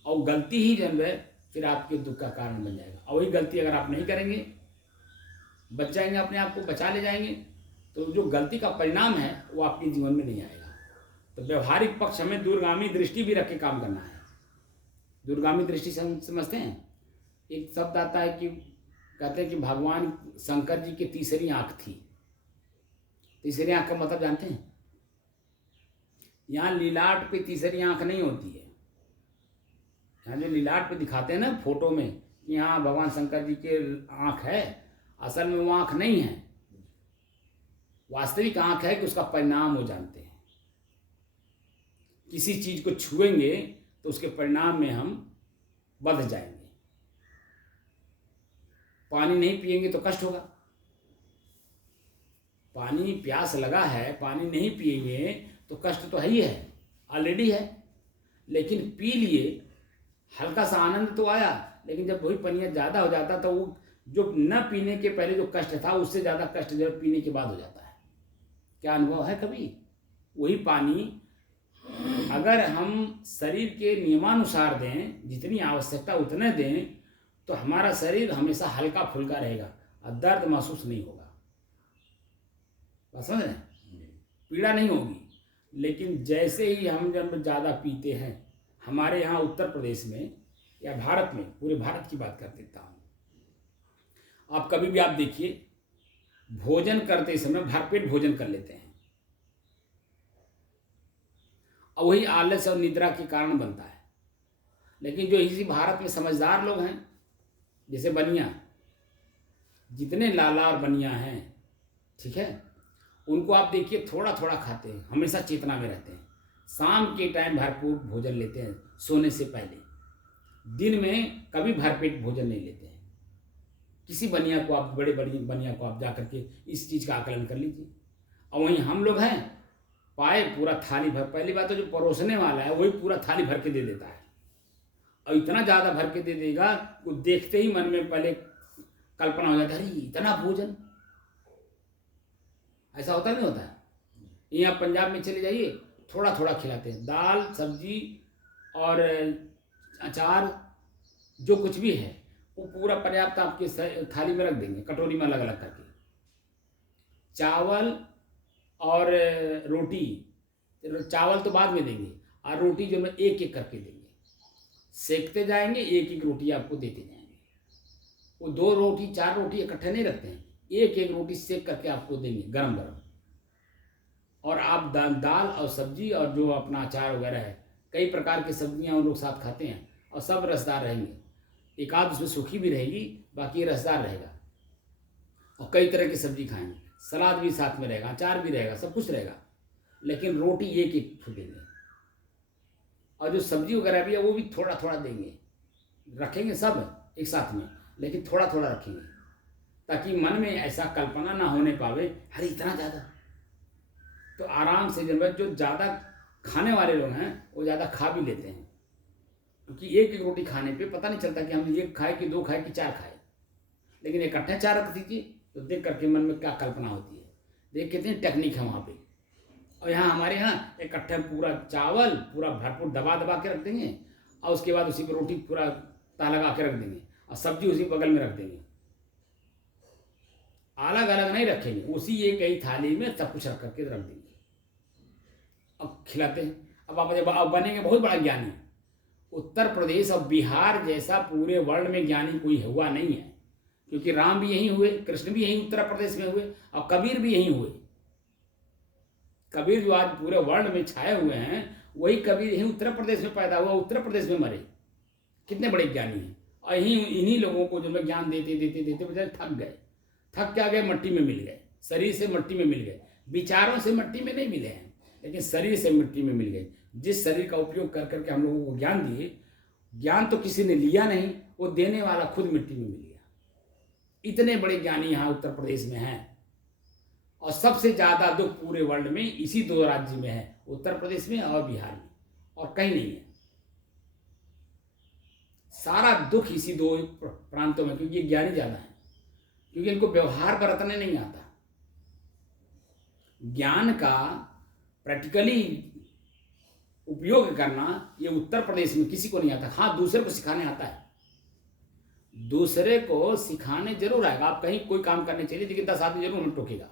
और गलती ही जब है फिर आपके दुख का कारण बन जाएगा। और वही गलती अगर आप नहीं करेंगे, बच जाएंगे, अपने आप को बचा ले जाएंगे, तो जो गलती का परिणाम है वो आपके जीवन में नहीं आएगा। तो व्यवहारिक पक्ष हमें दूरगामी दृष्टि भी रख के काम करना है। दूरगामी दृष्टि समझते हैं? एक शब्द आता है कि कहते हैं कि भगवान शंकर जी की तीसरी आंख थी। तीसरी आंख का मतलब जानते हैं? यहाँ लीलाट पे तीसरी आंख नहीं होती है। यहाँ जो लीलाट पे दिखाते हैं ना फोटो में कि यहाँ भगवान शंकर जी के आंख है, असल में वो आंख नहीं है। वास्तविक आंख है कि उसका परिणाम वो जानते हैं। किसी चीज को छुएंगे तो उसके परिणाम में हम बध जाएंगे। पानी नहीं पिएंगे तो कष्ट होगा। पानी प्यास लगा है, पानी नहीं पिएंगे तो कष्ट तो है ही है, ऑलरेडी है। लेकिन पी लिए, हल्का सा आनंद तो आया, लेकिन जब वही पनिया ज़्यादा हो जाता तो वो जो न पीने के पहले जो कष्ट था उससे ज़्यादा कष्ट जब पीने के बाद हो जाता है। क्या अनुभव है कभी? वही पानी अगर हम शरीर के नियमानुसार दें, जितनी आवश्यकता उतने दें, तो हमारा शरीर हमेशा हल्का फुल्का रहेगा और दर्द महसूस नहीं होगा। बस समझ रहे हैं? पीड़ा नहीं होगी। लेकिन जैसे ही हम जब ज़्यादा पीते हैं, हमारे यहाँ उत्तर प्रदेश में या भारत में, पूरे भारत की बात कर देता हूँ, आप कभी भी आप देखिए, भोजन करते समय भरपेट भोजन कर लेते हैं और वही आलस और निद्रा के कारण बनता है। लेकिन जो इसी भारत में समझदार लोग हैं, जैसे बनिया, जितने लाला और बनिया हैं, ठीक है, उनको आप देखिए थोड़ा थोड़ा खाते हैं, हमेशा चेतना में रहते हैं। शाम के टाइम भरपूर भोजन लेते हैं सोने से पहले, दिन में कभी भरपेट भोजन नहीं लेते हैं। किसी बनिया को आप, बड़े बड़ी बनिया को आप जा करके इस चीज़ का आकलन कर लीजिए। और वहीं हम लोग हैं, पाए पूरा थाली भर, पहली बात तो जो परोसने वाला है वही पूरा थाली भर के दे देता है, और इतना ज़्यादा भर के दे देगा वो देखते ही मन में पहले कल्पना हो जाता है, अरे इतना भोजन। ऐसा होता नहीं होता है? यहाँ पंजाब में चले जाइए, थोड़ा थोड़ा खिलाते हैं, दाल सब्जी और अचार जो कुछ भी है वो पूरा पर्याप्त आपके थाली में रख देंगे, कटोरी में अलग अलग करके। चावल और रोटी, चावल तो बाद में देंगे और रोटी जो है एक एक करके देंगे, सेकते जाएंगे, एक एक रोटी आपको देते जाएंगे। वो 2 रोटी 4 रोटी इकट्ठे नहीं रखते हैं, एक एक रोटी सेक करके आपको देंगे गरम गरम। और आप दाल और सब्जी और जो अपना अचार वगैरह है, कई प्रकार की सब्जियां उन लोग साथ खाते हैं, और सब रसदार रहेंगे। एक आध उसमें सूखी भी रहेगी, बाकी रसदार रहेगा। और कई तरह की सब्जी खाएंगे, सलाद भी साथ में रहेगा, अचार भी रहेगा, सब कुछ रहेगा, लेकिन रोटी एक एक फूटेंगे। और जो सब्जी वगैरह भी है वो भी थोड़ा थोड़ा देंगे, रखेंगे सब एक साथ में, लेकिन थोड़ा थोड़ा रखेंगे, ताकि मन में ऐसा कल्पना ना होने पावे अरे इतना ज़्यादा। तो आराम से जो ज़्यादा खाने वाले लोग हैं वो ज़्यादा खा भी लेते हैं, क्योंकि एक एक रोटी खाने पे पता नहीं चलता कि हम एक खाए कि दो खाए कि चार खाए। लेकिन इकट्ठे चार रख दीजिए तो देख करके मन में क्या कल्पना होती है। देख कितनी टेक्निक है वहाँ पे। और यहाँ हमारे यहाँ इकट्ठे पूरा चावल पूरा भरपूर दबा दबा के रख देंगे, और उसके बाद उसी पर रोटी पूरा ता लगा के रख देंगे, और सब्जी उसी बगल में रख देंगे। अलग अलग नहीं रखेंगे, उसी एक ही थाली में सब कुछ रख करके रख देंगे, अब खिलाते हैं। अब बनेंगे बहुत बड़ा ज्ञानी। उत्तर प्रदेश और बिहार जैसा पूरे वर्ल्ड में ज्ञानी कोई हुआ नहीं है, क्योंकि राम भी यहीं हुए, कृष्ण भी यहीं उत्तर प्रदेश में हुए, और कबीर भी यहीं हुए। कबीर जो आज पूरे वर्ल्ड में छाए हुए हैं, वही कबीर यहीं उत्तर प्रदेश में पैदा हुआ, उत्तर प्रदेश में मरे। कितने बड़े ज्ञानी हैं। और इन्हीं लोगों को जो मैं ज्ञान देते देते देते बेचारे थक गए। थक क्या गए, मट्टी में मिल गए, शरीर से मट्टी में मिल गए। विचारों से मट्टी में नहीं मिले हैं, लेकिन शरीर से मिट्टी में मिल गए। जिस शरीर का उपयोग कर करके हम लोगों को ज्ञान दिए, ज्ञान तो किसी ने लिया नहीं, वो देने वाला खुद मिट्टी में मिल गया। इतने बड़े ज्ञानी यहाँ उत्तर प्रदेश में हैं। और सबसे ज़्यादा दुख पूरे वर्ल्ड में इसी दो राज्य में है, उत्तर प्रदेश में और बिहार में, और कहीं नहीं है। सारा दुख इसी दो प्रांतों में, क्योंकि ये ज्ञानी ज़्यादा है, क्योंकि इनको व्यवहार बरतने नहीं आता। ज्ञान का प्रैक्टिकली उपयोग करना ये उत्तर प्रदेश में किसी को नहीं आता। हाँ, दूसरे को सिखाने आता है, दूसरे को सिखाने जरूर आएगा। आप कहीं कोई काम करने चलिए, लेकिन 10 आदमी जरूर हमें टोकेगा।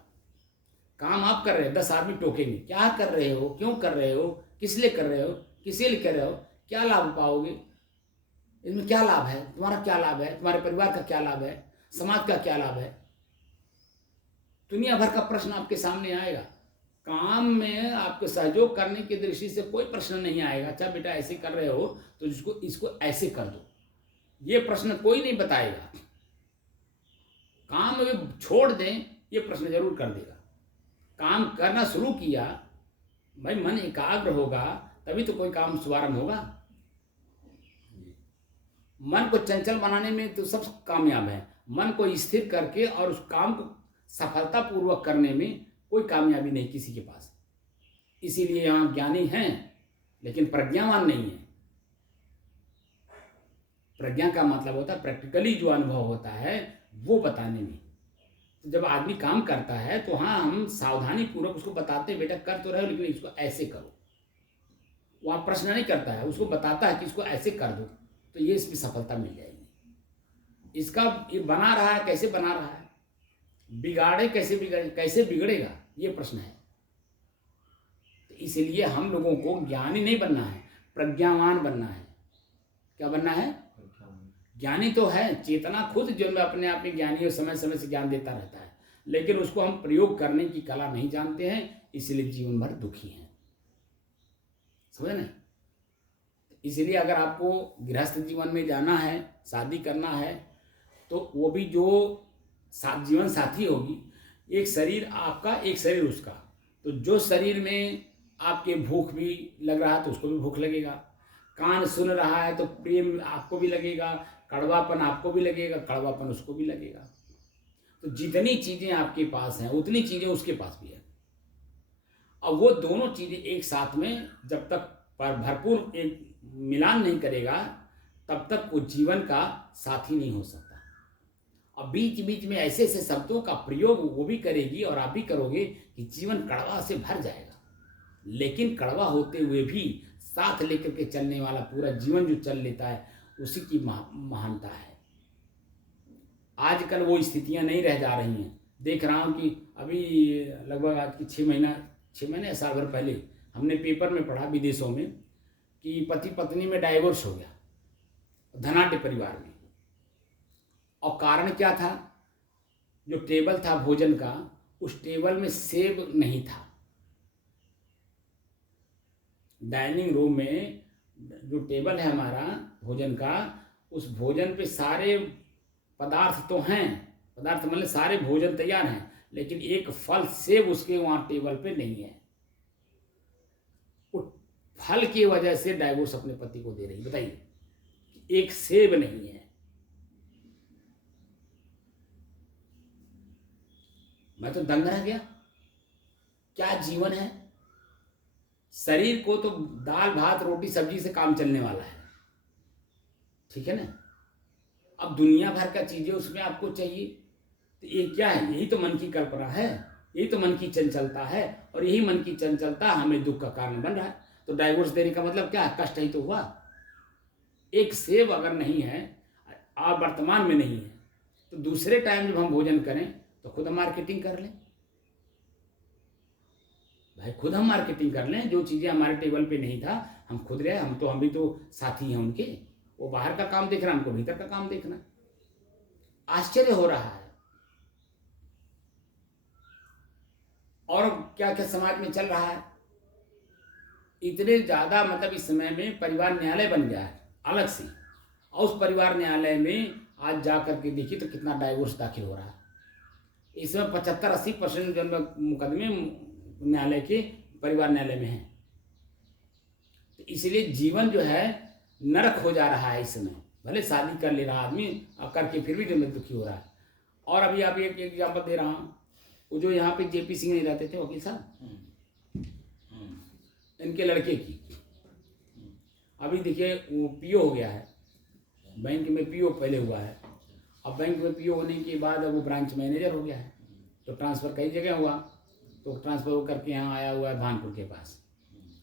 काम आप कर रहे हैं, 10 आदमी टोकेंगे, क्या कर रहे हो, क्यों कर रहे हो, किस लिए कर रहे हो, किसी लिए कर रहे हो, क्या लाभ पाओगे, इसमें क्या लाभ है, तुम्हारा क्या लाभ है, तुम्हारे परिवार का क्या लाभ है, समाज का क्या लाभ है। दुनिया भर का प्रश्न आपके सामने आएगा। काम में आपको सहयोग करने की दृष्टि से कोई प्रश्न नहीं आएगा। अच्छा बेटा ऐसे कर रहे हो तो इसको ऐसे कर दो, ये प्रश्न कोई नहीं बताएगा। काम में छोड़ दें, ये प्रश्न जरूर कर देगा। काम करना शुरू किया, भाई मन एकाग्र होगा तभी तो कोई काम शुभारंभ होगा। मन को चंचल बनाने में तो सब कामयाब है, मन को स्थिर करके और उस काम को सफलतापूर्वक करने में कोई कामयाबी नहीं किसी के पास। इसीलिए यहाँ ज्ञानी हैं लेकिन प्रज्ञावान नहीं है। प्रज्ञा का मतलब होता है प्रैक्टिकली जो अनुभव होता है वो बताने में। तो जब आदमी काम करता है तो हाँ, हम सावधानी पूर्वक उसको बताते हैं, बेटा कर तो रहे हो लेकिन इसको ऐसे करो। वहाँ प्रश्न नहीं करता है, उसको बताता है कि इसको ऐसे कर दो तो ये इसमें सफलता मिल जाएगी। इसका ये बना रहा है, कैसे बना रहा है, बिगाड़े कैसे बिगड़ेगा, ये प्रश्न है। तो इसलिए हम लोगों को ज्ञानी नहीं बनना है, प्रज्ञावान बनना है। क्या बनना है? ज्ञानी तो है, चेतना खुद जो मैं अपने आप में ज्ञानी और समय समय से ज्ञान देता रहता है, लेकिन उसको हम प्रयोग करने की कला नहीं जानते हैं, इसलिए जीवन भर दुखी हैं। समझे ना? इसलिए अगर आपको गृहस्थ जीवन में जाना है, शादी करना है, तो वो भी जो जीवन साथी होगी, एक शरीर आपका एक शरीर उसका। तो जो शरीर में आपके भूख भी लग रहा है तो उसको भी भूख लगेगा, कान सुन रहा है तो प्रेम आपको भी लगेगा, कड़वापन आपको भी लगेगा, कड़वापन उसको भी लगेगा। तो जितनी चीज़ें आपके पास हैं उतनी चीज़ें उसके पास भी है। और वो दोनों चीज़ें एक साथ में जब तक भरपूर एक मिलान नहीं करेगा तब तक वो जीवन का साथी नहीं हो सकता। और बीच बीच में ऐसे ऐसे शब्दों का प्रयोग वो भी करेगी और आप भी करोगे कि जीवन कड़वा से भर जाएगा। लेकिन कड़वा होते हुए भी साथ लेकर के चलने वाला पूरा जीवन जो चल लेता है उसी की महानता है। आजकल वो स्थितियां नहीं रह जा रही हैं। देख रहा हूँ कि अभी लगभग आज की 6 महीने या साल भर पहले हमने पेपर में पढ़ा विदेशों में कि पति पत्नी में डाइवोर्स हो गया, धनाढ्य परिवार में। और कारण क्या था? जो टेबल था भोजन का, उस टेबल में सेब नहीं था। डाइनिंग रूम में जो टेबल है हमारा भोजन का, उस भोजन पे सारे पदार्थ तो हैं, पदार्थ मतलब सारे भोजन तैयार हैं, लेकिन एक फल सेब उसके वहाँ टेबल पे नहीं है। वो फल की वजह से डाइवोर्स अपने पति को दे रही, बताइए, एक सेब नहीं है। मैं तो दंग रह गया, क्या जीवन है। शरीर को तो दाल भात रोटी सब्जी से काम चलने वाला है, ठीक है ना। अब दुनिया भर का चीजें उसमें आपको चाहिए, तो ये क्या है, यही तो मन की कल्पना है, यही तो मन की चंचलता है, और यही मन की चंचलता हमें दुख का कारण बन रहा है। तो डाइवोर्स देने का मतलब क्या है, कष्ट ही तो हुआ। एक सेब अगर नहीं है, आप वर्तमान में नहीं है, तो दूसरे टाइम जब हम भोजन करें तो खुद हम मार्केटिंग कर लें भाई, खुद हम मार्केटिंग कर लें। जो चीज़ें हमारे टेबल पे नहीं था हम खुद रहे, हम भी तो साथी हैं उनके। वो बाहर का काम देख रहा है, हमको भीतर का काम देखना है। आश्चर्य हो रहा है। और क्या क्या समाज में चल रहा है, इतने ज़्यादा मतलब इस समय में परिवार न्यायालय बन गया है अलग से, और उस परिवार न्यायालय में आज जा करके देखिए तो कितना डाइवोर्स दाखिल हो रहा है। इसमें 75-80% जो मुकदमे न्यायालय के परिवार न्यायालय में हैं। तो इसलिए जीवन जो है नरक हो जा रहा है इस समय। भले शादी कर ले रहा आदमी, और करके फिर भी जो दुखी हो रहा है। और अभी आप एक एग्जाम्पल दे रहा हूँ, वो जो यहाँ पे जेपी सिंह नहीं रहते थे वकील साहब, इनके लड़के की अभी देखिए वो पीओ हो गया है, बैंक में पीओ पहले हुआ है। अब बैंक में पीओ होने के बाद अब वो ब्रांच मैनेजर हो गया है, तो ट्रांसफ़र कई जगह हुआ, तो ट्रांसफ़र हो करके यहाँ आया हुआ है भानपुर के पास,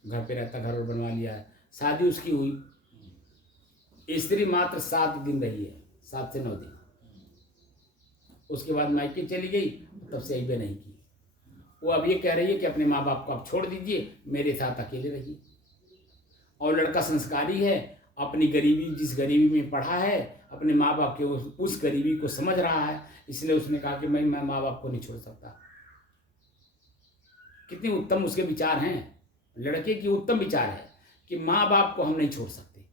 घर पे रहता, घर बनवा लिया है। शादी उसकी हुई, स्त्री मात्र 7 दिन रही है, 7 से 9 दिन। उसके बाद मायके चली गई, तब से अइबे नहीं की। वो अब ये कह रही है कि अपने माँ बाप को आप छोड़ दीजिए, मेरे साथ अकेले रहिए। और लड़का संस्कारी है, अपनी गरीबी, जिस गरीबी में पढ़ा है, अपने माँ बाप के उस गरीबी को समझ रहा है, इसलिए उसने कहा कि मैं माँ बाप को नहीं छोड़ सकता। कितने उत्तम उसके विचार हैं, लड़के की उत्तम विचार है कि माँ बाप को हम नहीं छोड़ सकते।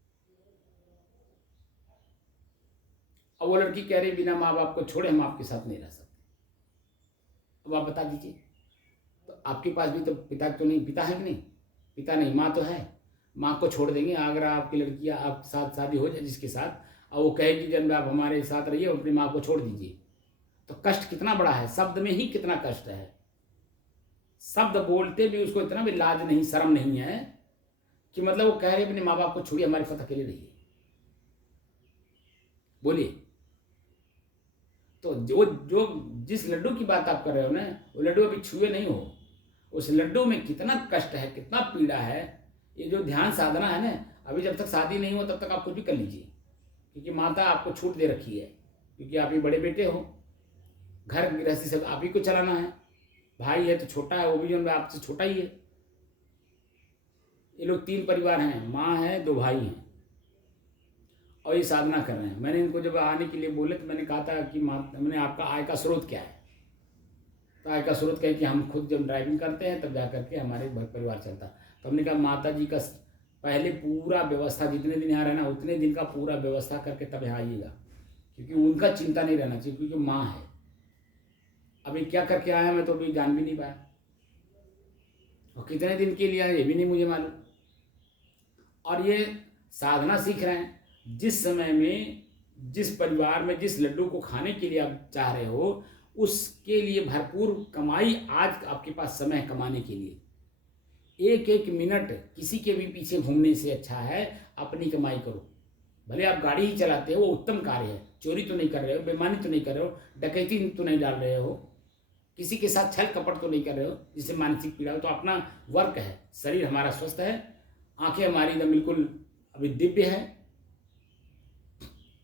और वो लड़की कह रही बिना माँ बाप को छोड़े हम आपके साथ नहीं रह सकते। अब आप बता दीजिए, तो आपके पास भी तो पिता तो नहीं, पिता है कि नहीं, पिता नहीं, माँ तो है। माँ को छोड़ देंगे अगर आपकी लड़की आप साथ शादी हो जाए जिसके साथ, और वो कहेगी जब आप हमारे साथ रहिए, अपनी माँ को छोड़ दीजिए, तो कष्ट कितना बड़ा है। शब्द में ही कितना कष्ट है। शब्द बोलते भी उसको इतना भी लाज नहीं, शर्म नहीं है कि मतलब वो कह रहे अपने माँ बाप को छोड़िए, हमारे साथ अकेले रहिए। बोलिए, तो जो जिस लड्डू की बात आप कर रहे हो ना, वो लड्डू अभी छुए नहीं हो। उस लड्डू में कितना कष्ट है, कितना पीड़ा है। ये जो ध्यान साधना है ना, अभी जब तक शादी नहीं हो तब तक आप कुछ भी कर लीजिए, क्योंकि माता आपको छूट दे रखी है, क्योंकि आप ही बड़े बेटे हो, घर गृहस्थी सब आप ही को चलाना है। भाई है तो छोटा है, वो भी जो आपसे छोटा ही है। ये लोग 3 परिवार हैं, माँ है, 2 भाई हैं, और ये साधना कर रहे हैं। मैंने इनको जब आने के लिए बोले तो मैंने कहा था कि मैंने आपका आय का स्रोत क्या है, तो आय का स्रोत कहे कि हम खुद जब ड्राइविंग करते हैं तब जा करके हमारे परिवार चलता। तो हमने कहा माता जी का पहले पूरा व्यवस्था, जितने दिन यहाँ रहना उतने दिन का पूरा व्यवस्था करके तब यहाँ आइएगा, क्योंकि उनका चिंता नहीं रहना चाहिए, क्योंकि माँ है। अभी क्या करके आया मैं तो अभी जान भी नहीं पाया, और कितने दिन के लिए आया ये भी नहीं मुझे मालूम। और ये साधना सीख रहे हैं। जिस समय में, जिस परिवार में जिस लड्डू को खाने के लिए आप चाह रहे हो, उसके लिए भरपूर कमाई आज आपके पास समय है कमाने के लिए। एक एक मिनट किसी के भी पीछे घूमने से अच्छा है अपनी कमाई करो। भले आप गाड़ी ही चलाते हो, वो उत्तम कार्य है। चोरी तो नहीं कर रहे हो, बेईमानी तो नहीं कर रहे हो, डकैती तो नहीं डाल रहे हो, किसी के साथ छल कपट तो नहीं कर रहे हो जिससे मानसिक पीड़ा हो। तो अपना वर्क है, शरीर हमारा स्वस्थ है, आंखें हमारी एकदम बिल्कुल अभी दिव्य है,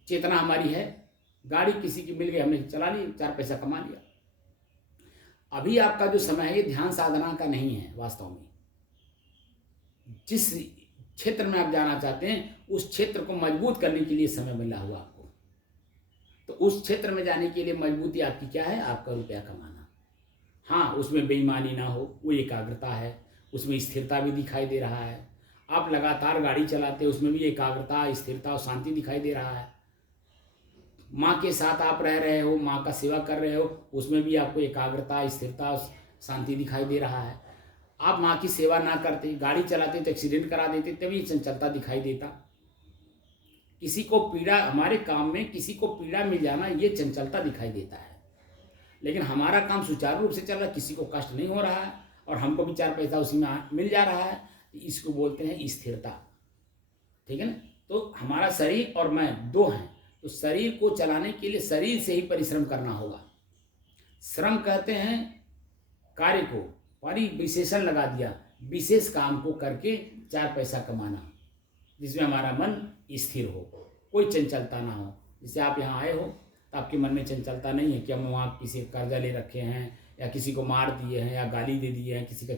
चेतना हमारी है। गाड़ी किसी की मिल गई, हमने चला ली, 4 पैसा कमा लिया। अभी आपका जो समय है ये ध्यान साधना का नहीं है। वास्तव में जिस क्षेत्र में आप जाना चाहते हैं उस क्षेत्र को मजबूत करने के लिए समय मिला हुआ आपको। तो उस क्षेत्र में जाने के लिए मजबूती आपकी क्या है, आपका रुपया कमाना। हाँ, उसमें बेईमानी ना हो, वो एकाग्रता है, उसमें स्थिरता भी दिखाई दे रहा है, आप लगातार गाड़ी चलाते हैं, उसमें भी एकाग्रता, स्थिरता और शांति दिखाई दे रहा है। माँ के साथ आप रह रहे हो, माँ का सेवा कर रहे हो, उसमें भी आपको एकाग्रता, स्थिरता और शांति दिखाई दे रहा है। आप माँ की सेवा ना करते, गाड़ी चलाते तो एक्सीडेंट करा देते, तभी चंचलता दिखाई देता। किसी को पीड़ा, हमारे काम में किसी को पीड़ा मिल जाना, ये चंचलता दिखाई देता है। लेकिन हमारा काम सुचारू रूप से चल रहा है, किसी को कष्ट नहीं हो रहा है और हमको भी 4 पैसा उसी में मिल जा रहा है, इसको बोलते हैं स्थिरता। ठीक है ना। तो हमारा शरीर और मैं 2 हैं, तो शरीर को चलाने के लिए शरीर से ही परिश्रम करना होगा। श्रम कहते हैं कार्य को, विशेषण लगा दिया, विशेष काम को करके 4 पैसा कमाना, जिसमें हमारा मन स्थिर हो, कोई चंचलता ना हो। जैसे आप यहाँ आए हो तो आपके मन में चंचलता नहीं है कि हम वहाँ किसी का कर्जा ले रखे हैं, या किसी को मार दिए हैं, या गाली दे दिए हैं, किसी का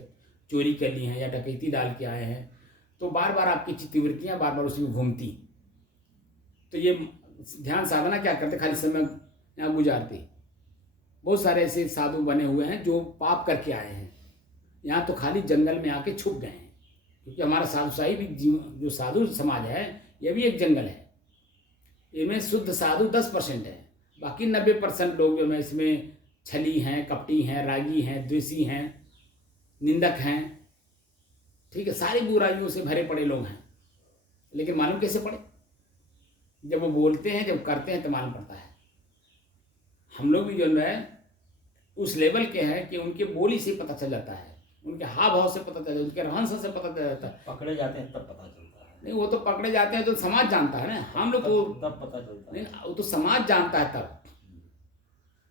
चोरी कर ली है, या डकैती डाल के आए हैं, तो बार बार आपकी चित्तवृत्तियाँ बार बार उसमें घूमती। तो ये ध्यान साधना क्या करते, खाली समय यहाँ गुजारते। बहुत सारे ऐसे साधु बने हुए हैं जो पाप करके आए हैं, यहाँ तो खाली जंगल में आके छुप गए हैं। क्योंकि हमारा साधुशाही भी जो साधु समाज है, ये भी एक जंगल है। इनमें शुद्ध साधु 10% है, बाकी 90% लोग जो है इसमें छली हैं, कपटी हैं, रागी हैं, द्वेषी हैं, निंदक हैं। ठीक है, सारी बुराइयों से भरे पड़े लोग हैं। लेकिन मालूम कैसे पड़े? जब वो बोलते हैं, जब करते हैं तो मालूम पड़ता है। हम लोग भी जो है उस लेवल के हैं कि उनके बोली से पता चल जाता है, उनके हाव भाव से पता चल जाता है, उनके रहन सहन से पता चल जाता है। पकड़े जाते हैं तब पता चलता है। नहीं, वो तो पकड़े जाते हैं तो समाज जानता है ना, हम लोग तो तब पता चलता है। नहीं, वो तो समाज जानता है। तब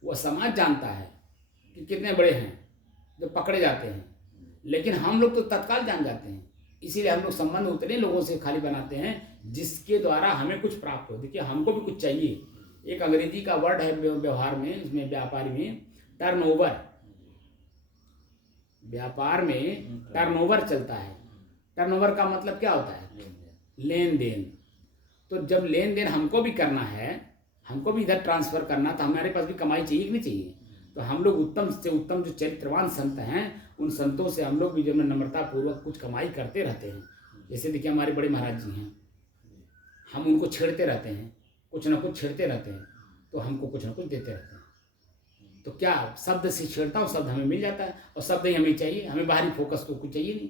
वो समाज जानता है कि कितने बड़े हैं जो पकड़े जाते हैं, लेकिन हम लोग तो तत्काल जान जाते हैं। इसीलिए हम लोग संबंध उतने लोगों से खाली बनाते हैं जिसके द्वारा हमें कुछ प्राप्त हो। देखिए, हमको भी कुछ चाहिए। एक अंग्रेजी का वर्ड है व्यवहार में, इसमें व्यापारी में टर्नओवर, व्यापार में टर्नओवर चलता है। टर्नओवर का मतलब क्या होता है? लेन देन। तो जब लेन देन हमको भी करना है, हमको भी इधर ट्रांसफर करना, तो हमारे पास भी कमाई चाहिए कि नहीं चाहिए? तो हम लोग उत्तम से उत्तम जो चरित्रवान संत हैं, उन संतों से हम लोग भी जो नम्रता पूर्वक कुछ कमाई करते रहते हैं। जैसे देखिए हमारे बड़े महाराज जी हैं, हम उनको छेड़ते रहते हैं, कुछ ना कुछ छेड़ते रहते हैं, तो हमको कुछ ना कुछ देते रहते हैं। तो क्या शब्द से छेड़ता हूँ, शब्द हमें मिल जाता है, और शब्द ही हमें चाहिए। हमें बाहरी फोकस तो कुछ चाहिए नहीं,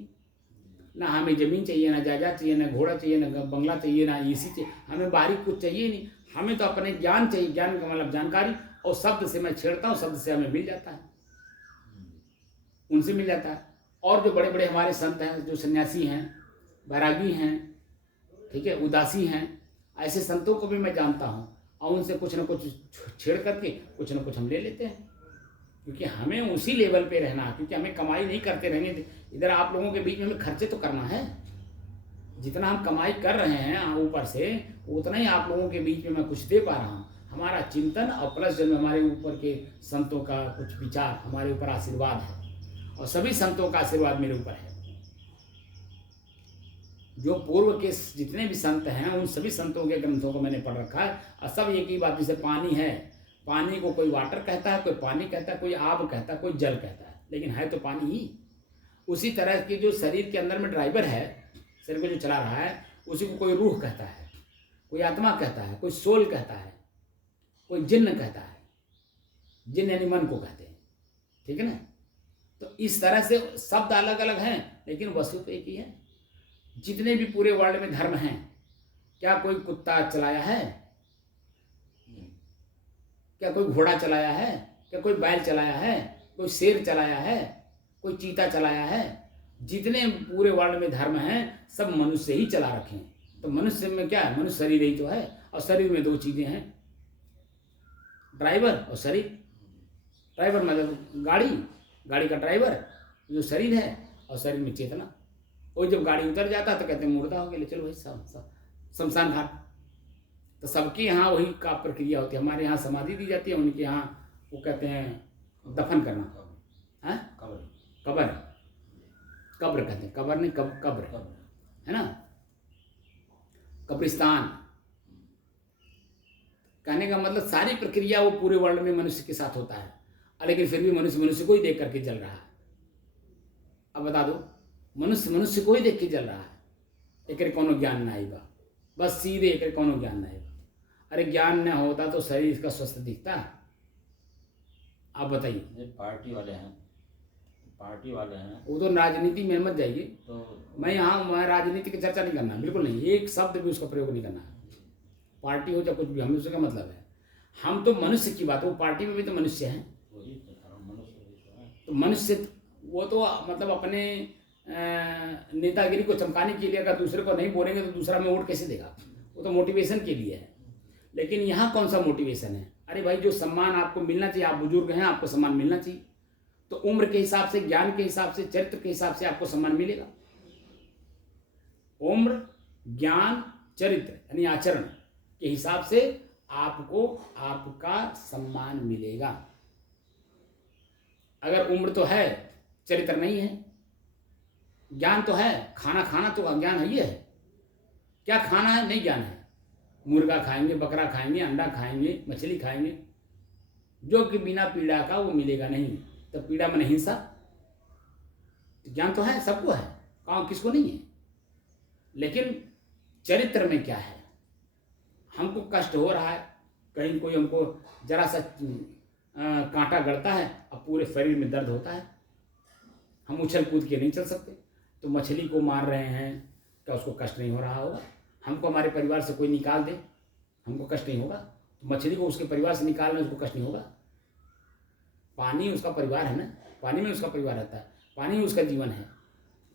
ना हमें ज़मीन चाहिए, ना जायदाद चाहिए, ना घोड़ा चाहिए, ना बंगला चाहिए, ना एसी चाहिए। हमें बाहरी कुछ चाहिए नहीं, हमें तो अपने ज्ञान चाहिए। ज्ञान का मतलब जानकारी, और शब्द से मैं छेड़ता हूँ, शब्द से हमें मिल जाता है, उनसे मिल जाता है। और जो बड़े बड़े हमारे संत हैं, जो सन्यासी हैं, बैरागी हैं, ठीक है, उदासी हैं, ऐसे संतों को भी मैं जानता हूँ, और उनसे कुछ ना कुछ छेड़ करके कुछ ना कुछ हम ले लेते हैं। क्योंकि हमें उसी लेवल पे रहना है, क्योंकि हमें कमाई नहीं करते रहेंगे। इधर आप लोगों के बीच में हमें खर्चे तो करना है। जितना हम कमाई कर रहे हैं ऊपर से, उतना ही आप लोगों के बीच में मैं कुछ दे पा रहा हूँ। हमारा चिंतन और प्लस जब हमारे ऊपर के संतों का कुछ विचार, हमारे ऊपर आशीर्वाद है, और सभी संतों का आशीर्वाद मेरे ऊपर है। जो पूर्व के जितने भी संत हैं, उन सभी संतों के ग्रंथों को मैंने पढ़ रखा है, और सब एक ही बात, जैसे पानी है, पानी को कोई वाटर कहता है, कोई पानी कहता है, कोई आग कहता है, कोई जल कहता है, लेकिन है तो पानी ही। उसी तरह के जो शरीर के अंदर में ड्राइवर है, शरीर को जो चला रहा है, उसी को कोई रूह कहता है, कोई आत्मा कहता है, कोई सोल कहता है, कोई जिन्न कहता है। जिन्न यानी मन को कहते हैं, ठीक है ना। तो इस तरह से शब्द अलग अलग हैं, लेकिन वस्तु तो एक ही है। जितने भी पूरे वर्ल्ड में धर्म हैं, क्या कोई कुत्ता चलाया है? क्या कोई घोड़ा चलाया है? क्या कोई बैल चलाया है? कोई शेर चलाया है? कोई चीता चलाया है? जितने पूरे वर्ल्ड में धर्म हैं, सब मनुष्य ही चला रखे हैं। तो मनुष्य में क्या है? मनुष्य शरीर ही तो है, और शरीर में 2 चीजें हैं, ड्राइवर और शरीर। ड्राइवर मतलब गाड़ी, गाड़ी का ड्राइवर जो शरीर है, और शरीर में चेतना। और जब गाड़ी उतर जाता है तो कहते हैं मुर्दा हो गया, चलो भाई शमशान घाट। तो सबके यहाँ वही का प्रक्रिया होती है। हमारे यहाँ समाधि दी जाती है, उनके यहाँ वो कहते हैं दफन करना है, कब्र, कब्र कहते हैं, कब्र नहीं, कब्र है ना, कब्रिस्तान। कहने का मतलब सारी प्रक्रिया वो पूरे वर्ल्ड में मनुष्य के साथ होता है, लेकिन फिर भी मनुष्य मनुष्य को ही देख करके जल रहा है। अब बता दो, मनुष्य मनुष्य को ही देख के जल रहा है। एकरे कोनो ज्ञान ना आईबा, बस सीधे एकरे कोनो ज्ञान ना आईबा। अरे ज्ञान न होता तो शरीर इसका स्वस्थ दिखता? आप बताइए। ये पार्टी वाले हैं वो तो राजनीति में मत जाइए, तो मैं राजनीति की चर्चा नहीं करना, बिल्कुल नहीं, एक शब्द भी उसका प्रयोग नहीं करना। पार्टी हो चाहे कुछ भी, हमें उसका क्या मतलब है। हम तो मनुष्य की बात, वो पार्टी में भी तो मनुष्य हैं। वही तो मनुष्य भी तो है। तो मनुष्य वो तो मतलब अपने नेतागिरी को चमकाने के लिए अगर दूसरे को नहीं बोलेंगे तो दूसरा में वोट कैसे देगा? वो तो मोटिवेशन के लिए है। लेकिन यहाँ कौन सा मोटिवेशन है? अरे भाई, जो सम्मान आपको मिलना चाहिए, आप बुजुर्ग हैं, आपको सम्मान मिलना चाहिए, तो उम्र के हिसाब से, ज्ञान के हिसाब से, चरित्र के हिसाब से आपको सम्मान मिलेगा। उम्र, ज्ञान, चरित्र यानी आचरण के हिसाब से आपको आपका सम्मान मिलेगा। अगर उम्र तो है, चरित्र नहीं है, ज्ञान तो है, खाना तो ज्ञान है ही है। क्या खाना है? नहीं ज्ञान है। मुर्गा खाएंगे, बकरा खाएंगे, अंडा खाएंगे, मछली खाएंगे, जो कि बिना पीड़ा का वो मिलेगा नहीं। तो पीड़ा में हिंसा, ज्ञान तो है, सबको है, कहाँ किसको नहीं है। लेकिन चरित्र में क्या है? हमको कष्ट हो रहा है, कहीं कोई हमको जरा सा कांटा गड़ता है और पूरे शरीर में दर्द होता है, हम उछल कूद के नहीं चल सकते। तो मछली को मार रहे हैं, क्या उसको कष्ट नहीं हो रहा होगा? हमको हमारे परिवार से कोई निकाल दे, हमको कष्ट नहीं होगा? तो मछली को उसके परिवार से निकालना, उसको कष्ट नहीं होगा? पानी उसका परिवार है ना, पानी में उसका परिवार रहता है, पानी में उसका जीवन है।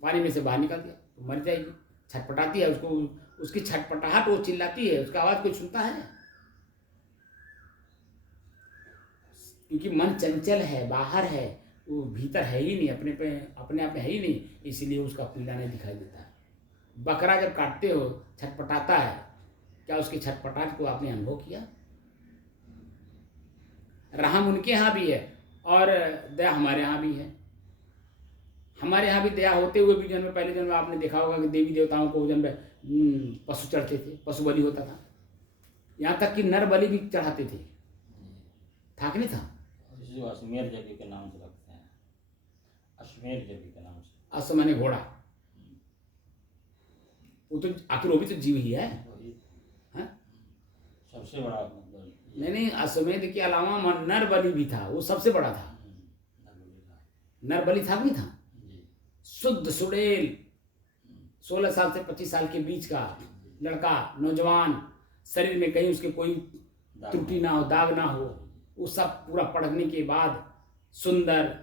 पानी में से बाहर निकाल दिया तो मर जाएगी, छटपटाती है, उसको उसकी छटपटाहट, वो चिल्लाती है, उसका आवाज़ कोई सुनता है? क्योंकि मन चंचल है, बाहर है, वो भीतर है ही नहीं, अपने आप में है ही नहीं, इसलिए उसका पीड़ा नहीं दिखाई देता है। बकरा जब काटते हो छटपटाता है, क्या उसकी छटपटाहट को आपने अनुभव किया? रहम उनके यहाँ भी है और दया हमारे यहाँ भी है। हमारे यहाँ भी दया होते हुए भी जन्म, पहले जन्म में आपने देखा होगा कि देवी देवताओं को जन्म पशु चढ़ते थे, पशु बलि होता था, यहाँ तक कि नर बलि भी चढ़ाते थे। था कि नहीं था? इसलिए अश्वमेध यज्ञ के नाम से रखते हैं, अश्वमेध यज्ञ के नाम से। अश्व माने घोड़ा, वो तो आखिर वो भी तो जीव ही है। हाँ? सबसे बड़ा मतलब नहीं, अश्वमेध के अलावा नर बलि भी था, वो सबसे बड़ा था। नर बलि था कि नहीं था? शुद्ध सुडेल 16 साल से 25 साल के बीच का लड़का, नौजवान, शरीर में कहीं उसके कोई त्रुटि ना हो, दाग ना हो, वो सब पूरा पढ़ने के बाद सुंदर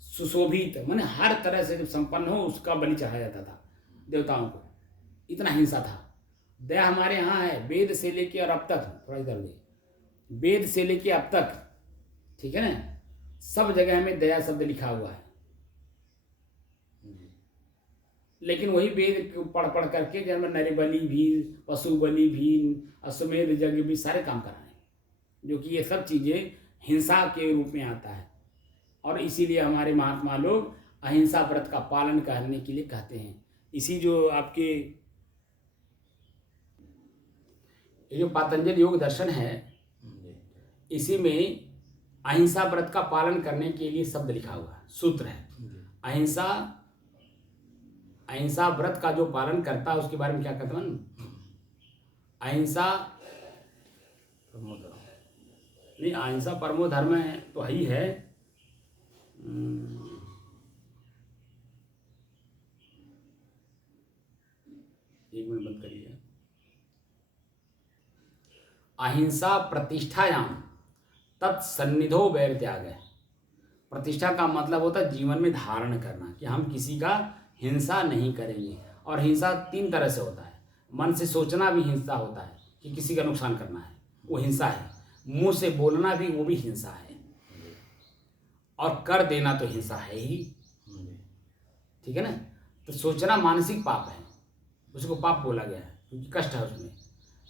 सुशोभित, माने हर तरह से जब संपन्न हो, उसका बलि चढ़ाया जाता था देवताओं को। इतना हिंसा था। दया हमारे यहाँ है, वेद से लेके और अब तक, थोड़ा इधर ले, वेद से लेके अब तक, ठीक है ना, सब जगह में दया शब्द लिखा हुआ है। लेकिन वही वेद पढ़ पढ़ करके जब नर बलि भी, पशु बलि भी, अश्वमेध यज्ञ भी सारे काम कराएं, जो कि ये सब चीज़ें हिंसा के रूप में आता है। और इसीलिए हमारे महात्मा लोग अहिंसा व्रत का पालन करने के लिए कहते हैं। इसी जो आपके ये जो पातंजल योग दर्शन है, इसी में अहिंसा व्रत का पालन करने के लिए शब्द लिखा हुआ है, सूत्र है। अहिंसा व्रत का जो पालन करता है उसके बारे में क्या कहते हैं? अहिंसा नहीं, अहिंसा परमो धर्म है तो ही है। एक मिनट बंद करिए। अहिंसा प्रतिष्ठायाम तत्सन्निधो वैर त्याग है। प्रतिष्ठा का मतलब होता है जीवन में धारण करना, कि हम किसी का हिंसा नहीं करेंगे। और हिंसा 3 तरह से होता है। मन से सोचना भी हिंसा होता है कि किसी का नुकसान करना है, वो हिंसा है। मुंह से बोलना भी, वो भी हिंसा है। और कर देना तो हिंसा है ही, ठीक है ना। तो सोचना मानसिक पाप है, उसको पाप बोला गया है क्योंकि कष्ट है उसमें।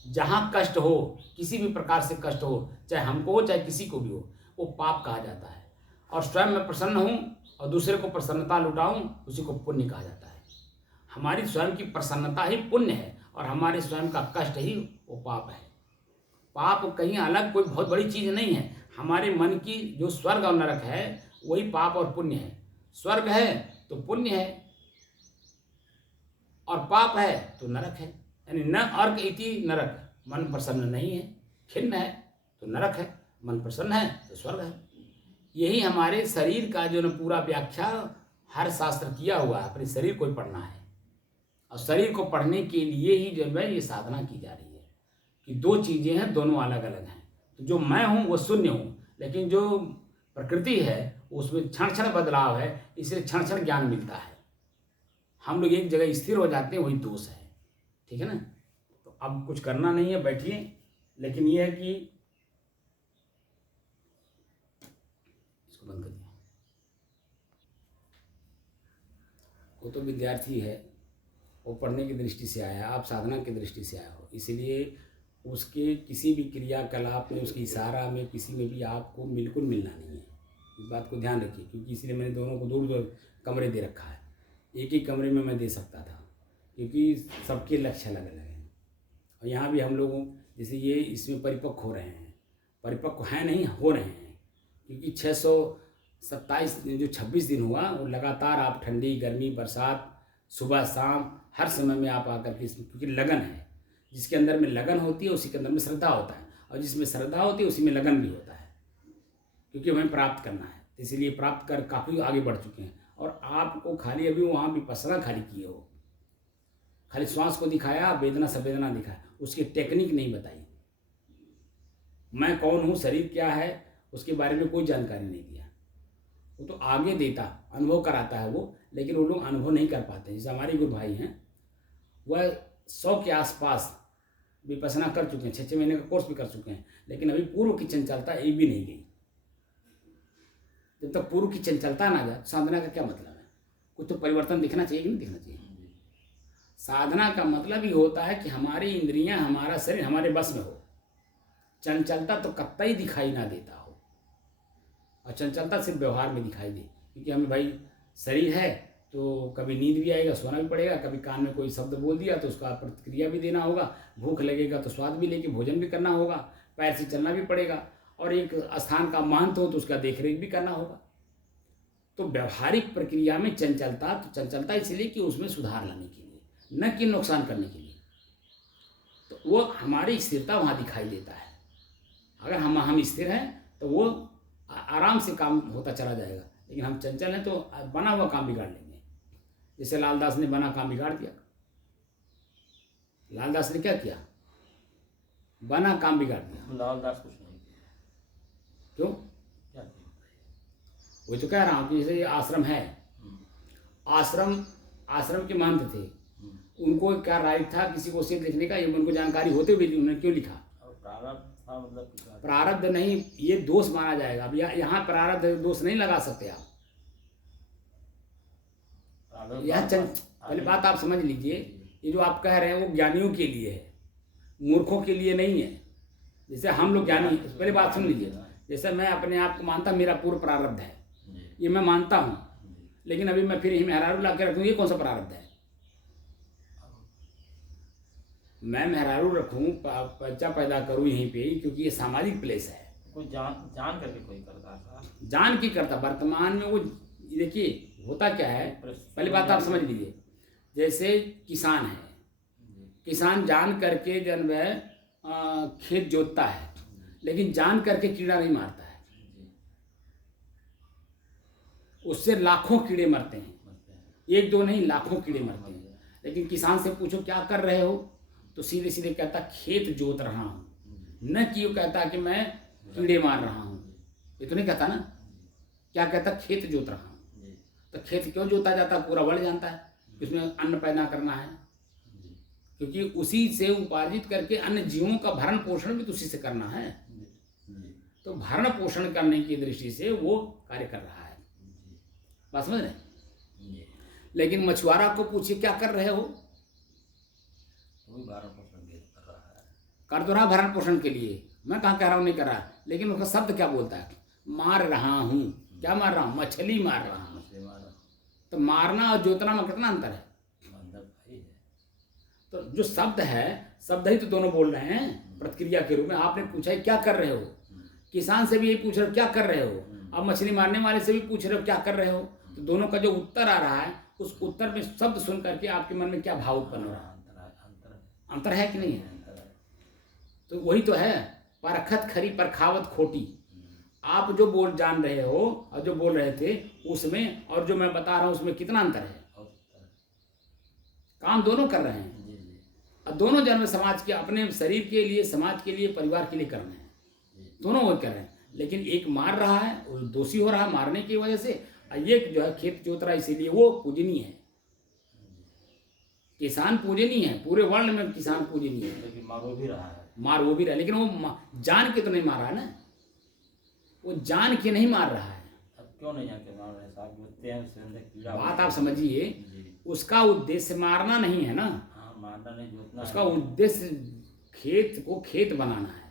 जहाँ कष्ट हो, किसी भी प्रकार से कष्ट हो, चाहे हमको हो चाहे किसी को भी हो, वो पाप कहा जाता है। और स्वयं मैं प्रसन्न हूँ और दूसरे को प्रसन्नता लुटाऊं, उसी को पुण्य कहा जाता है। हमारी स्वयं की प्रसन्नता ही पुण्य है और हमारे स्वयं का कष्ट ही वो पाप है। पाप कहीं अलग कोई बहुत बड़ी चीज़ नहीं है। हमारे मन की जो स्वर्ग और नरक है वही पाप और पुण्य है। स्वर्ग है तो पुण्य है, और पाप है तो नरक है। यानी न अर्क इति नरक, मन प्रसन्न नहीं है, खिन्न है तो नरक है, मन प्रसन्न है तो स्वर्ग है। यही हमारे शरीर का जो न पूरा व्याख्या हर शास्त्र किया हुआ है। अपने शरीर को ही पढ़ना है और शरीर को पढ़ने के लिए ही जो है ये साधना की जा रही है कि दो चीज़ें हैं, दोनों अलग अलग हैं। तो जो मैं हूँ वो शून्य हूँ, लेकिन जो प्रकृति है उसमें क्षण क्षण बदलाव है, इसलिए क्षण क्षण ज्ञान मिलता है। हम लोग एक जगह स्थिर हो जाते हैं, वही दोष है। ठीक है ना। तो अब कुछ करना नहीं है, बैठिए। लेकिन ये है कि इसको बंद कर दिया। वो तो विद्यार्थी है, वो पढ़ने की दृष्टि से आया, आप साधना की दृष्टि से आए हो, इसलिए उसके किसी भी क्रियाकलाप में, उसकी इशारा में, किसी में भी आपको बिल्कुल मिलना नहीं है। इस बात को ध्यान रखिए, क्योंकि इसलिए मैंने दोनों को दूर दूर कमरे दे रखा है। एक ही कमरे में मैं दे सकता था, क्योंकि सबके लक्ष्य अलग अलग हैं। और यहाँ भी हम लोगों जैसे ये इसमें परिपक्व हो रहे हैं, परिपक्व हैं नहीं, हो रहे हैं। क्योंकि 627 जो 26 दिन हुआ वो लगातार आप ठंडी गर्मी बरसात सुबह शाम हर समय में आप आकर के, क्योंकि लगन है, जिसके अंदर में लगन होती है उसी के अंदर में श्रद्धा होता है, और जिसमें श्रद्धा होती है उसी में लगन भी होता है, क्योंकि हमें प्राप्त करना है। इसीलिए प्राप्त कर काफ़ी आगे बढ़ चुके हैं। और आपको खाली अभी वहाँ विपස්සना खाली किए हो, खाली श्वास को दिखाया, वेदना संवेदना दिखाया, उसकी टेक्निक नहीं बताई। मैं कौन हूँ, शरीर क्या है, उसके बारे में कोई जानकारी नहीं दिया। वो तो आगे देता, अनुभव कराता है वो, लेकिन वो लोग अनुभव नहीं कर पाते। जैसे हमारे गुरु भाई हैं, वह 100 के आसपास विपස්සना कर चुके हैं, 6 महीने का कोर्स भी कर चुके हैं, लेकिन अभी पूर्व की चंचलता एक भी नहीं गई। जब तक पूर्व की चंचलता ना जाए, साधना का क्या मतलब है? कुछ तो परिवर्तन दिखना चाहिए कि नहीं दिखना चाहिए? साधना का मतलब ही होता है कि हमारी इंद्रियां, हमारा शरीर हमारे बस में हो। चंचलता तो कतई दिखाई ना देता हो, और चंचलता सिर्फ व्यवहार में दिखाई दे। क्योंकि हमें भाई शरीर है तो कभी नींद भी आएगा, सोना भी पड़ेगा, कभी कान में कोई शब्द बोल दिया तो उसका प्रतिक्रिया भी देना होगा, भूख लगेगा तो स्वाद भी लेके भोजन भी करना होगा, पैर से चलना भी पड़ेगा, और एक स्थान का महंत हो तो उसका देखरेख भी करना होगा। तो व्यवहारिक प्रक्रिया में चंचलता, तो चंचलता इसलिए कि उसमें सुधार लाने के लिए, न कि नुकसान करने के लिए। तो वो हमारी स्थिरता वहाँ दिखाई देता है। अगर हम स्थिर हैं तो वो आराम से काम होता चला जाएगा, लेकिन हम चंचल हैं तो बना हुआ काम बिगाड़ लेंगे। जैसे लालदास ने बना काम बिगाड़ दिया। लालदास ने क्या किया? बना काम बिगाड़ दिया। लालदास कुछ नहीं किया। क्यों? क्या किया? वही तो कह रहा हूँ कि जैसे ये आश्रम है, आश्रम के महंत थे, उनको क्या राइट था किसी को सिर्फ लिखने का? ये उनको जानकारी होते हुए भी उन्होंने क्यों लिखा? प्रारब्ध था, मतलब प्रारब्ध नहीं, ये दोष माना जाएगा। अब यहाँ प्रारब्ध दोष नहीं लगा सकते आप। यह पहले बात आप समझ लीजिए, ये जो आप कह रहे हैं वो ज्ञानियों के लिए है, मूर्खों के लिए नहीं है। जैसे हम लोग ज्ञानी, पहले बात सुन लीजिए। जैसे मैं अपने आप को मानता मेरा पूर्व प्रारब्ध है, ये मैं मानता हूँ, लेकिन अभी मैं फिर यही मेहरारू ला के रखूँ, ये कौन सा प्रारब्ध है? मैं मेहरारू रखूँ, बच्चा पैदा करूँ यहीं पे, क्योंकि ये सामाजिक प्लेस है। कोई जान करके कोई करता था, जान की करता। वर्तमान में वो देखिए होता क्या है, पहली बात आप समझ लीजिए। जैसे किसान है, किसान जान करके जब वह खेत जोतता है, लेकिन जान करके कीड़ा नहीं मारता है, उससे लाखों कीड़े मरते हैं, एक दो नहीं लाखों कीड़े मरते हैं। लेकिन किसान से पूछो क्या कर रहे हो, तो सीधे सीधे कहता खेत जोत रहा हूँ, न कि वो कहता कि मैं कीड़े मार रहा हूँ। ये तो नहीं कहता ना, क्या कहता? खेत जोत रहा हूँ। तो खेत क्यों जोता जाता? पूरा वर्ल्ड जानता है कि उसमें अन्न पैदा करना है, क्योंकि उसी से उपार्जित करके अन्य जीवों का भरण पोषण भी तो उसी से करना है। तो भरण पोषण करने की दृष्टि से वो कार्य कर रहा है। बात समझ रहे? लेकिन मछुआरा को पूछिए क्या कर रहे हो, भरण पोषण कर रहा है। कर तो रहा भरण पोषण के लिए, मैं कहाँ कह रहा हूँ नहीं कर रहा, लेकिन उसका शब्द क्या बोलता है? मार रहा हूँ। क्या मार रहा हूँ? मछली मार रहा हूँ। तो मारना और जोतना में कितना अंतर है? तो जो शब्द है, शब्द ही तो दोनों बोल रहे हैं प्रतिक्रिया के रूप में। आपने पूछा है क्या कर रहे हो, किसान से भी यही पूछ रहे हो क्या कर रहे हो, अब मछली मारने वाले से भी पूछ रहे हो क्या कर रहे हो। तो दोनों का जो उत्तर आ रहा है उस उत्तर में शब्द सुन करके आपके मन में क्या भाव उत्पन्न हो रहा है? अंतर है कि नहीं है? तो वही तो है, परखत खरी परखावत खोटी। आप जो बोल जान रहे हो और जो बोल रहे थे उसमें और जो मैं बता रहा हूँ उसमें कितना अंतर है? काम दोनों कर रहे हैं और दोनों जन्म समाज के, अपने शरीर के लिए, समाज के लिए, परिवार के लिए कर रहे हैं, दोनों वो कर रहे हैं। लेकिन एक मार रहा है, वो दोषी हो रहा है मारने की वजह से, और एक जो है खेत जोत रहा है इसीलिए वो पूजनीय है। किसान पूजनीय है, पूरे वर्ल्ड में किसान पूजनीय है। लेकिन मार वो भी रहा है, मार वो भी रहा है, लेकिन वो जान के तो नहीं मार रहा है ना, वो जान के नहीं मार रहा है। अब क्यों नहीं जान के मार रहे साहब? बोलते हैं उसमें कीड़ा बात आप समझिए, उसका उद्देश्य मारना नहीं है ना, हाँ मारना नहीं, जोतना उसका उद्देश्य खेत को खेत बनाना है।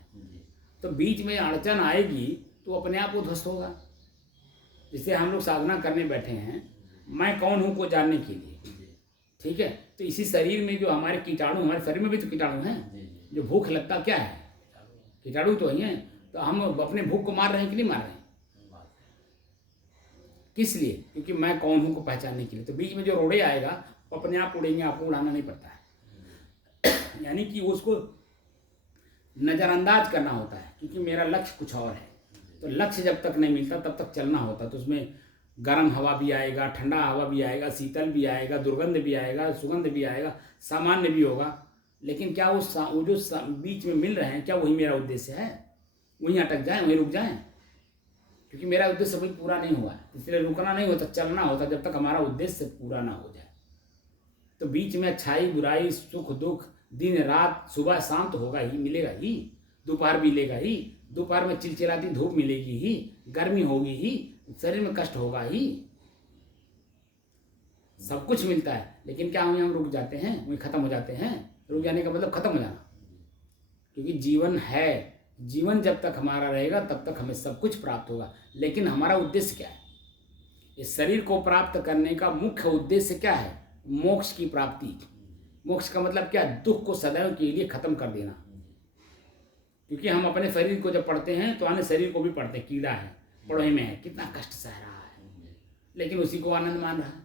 तो बीच में अड़चन आएगी तो अपने आप वो ध्वस्त होगा। जिसे हम लोग साधना करने बैठे हैं, मैं कौन हूँ को जानने के लिए, ठीक है। तो इसी शरीर में जो हमारे कीटाणु, हमारे शरीर में भी तो कीटाणु हैं, जो भूख लगता क्या है, कीटाणु तो ही हैं। तो हम अपने भूख को मार रहे हैं कि नहीं मार रहे हैं? किस लिए? क्योंकि मैं कौन हूँ को पहचानने के लिए। तो बीच में जो रोड़े आएगा वो अपने आप उड़ेंगे, आपको उड़ाना नहीं पड़ता है। यानी कि उसको नज़रअंदाज करना होता है, क्योंकि मेरा लक्ष्य कुछ और है। तो लक्ष्य जब तक नहीं मिलता तब तक चलना होता। तो उसमें गर्म हवा भी आएगा, ठंडा हवा भी आएगा, शीतल भी आएगा, दुर्गंध भी आएगा, सुगंध भी आएगा, सामान्य भी होगा। लेकिन क्या वो जो बीच में मिल रहे हैं, क्या वही मेरा उद्देश्य है? वहीं अटक जाएं, वहीं रुक जाएं? क्योंकि मेरा उद्देश्य वही पूरा नहीं हुआ है, इसलिए रुकना नहीं होता, चलना होता जब तक हमारा उद्देश्य पूरा ना हो जाए। तो बीच में अच्छाई बुराई, सुख दुख, दिन रात, सुबह शाम तो होगा ही, मिलेगा ही। दोपहर मिलेगा ही, दोपहर में चिलचिलाती धूप मिलेगी ही, गर्मी होगी ही, शरीर में कष्ट होगा ही, सब कुछ मिलता है। लेकिन क्या हम रुक जाते हैं, वहीं खत्म हो जाते हैं? रुक जाने का मतलब खत्म हो जाना। क्योंकि जीवन है, जीवन जब तक हमारा रहेगा तब तक हमें सब कुछ प्राप्त होगा। लेकिन हमारा उद्देश्य क्या है? इस शरीर को प्राप्त करने का मुख्य उद्देश्य क्या है? मोक्ष की प्राप्ति। मोक्ष का मतलब क्या? दुख को सदैव के लिए खत्म कर देना। क्योंकि हम अपने शरीर को जब पढ़ते हैं तो अन्य शरीर को भी पढ़ते हैं, कीड़ा है, पड़ोही में है, कितना कष्ट सह रहा है, लेकिन उसी को आनंद मान रहा है।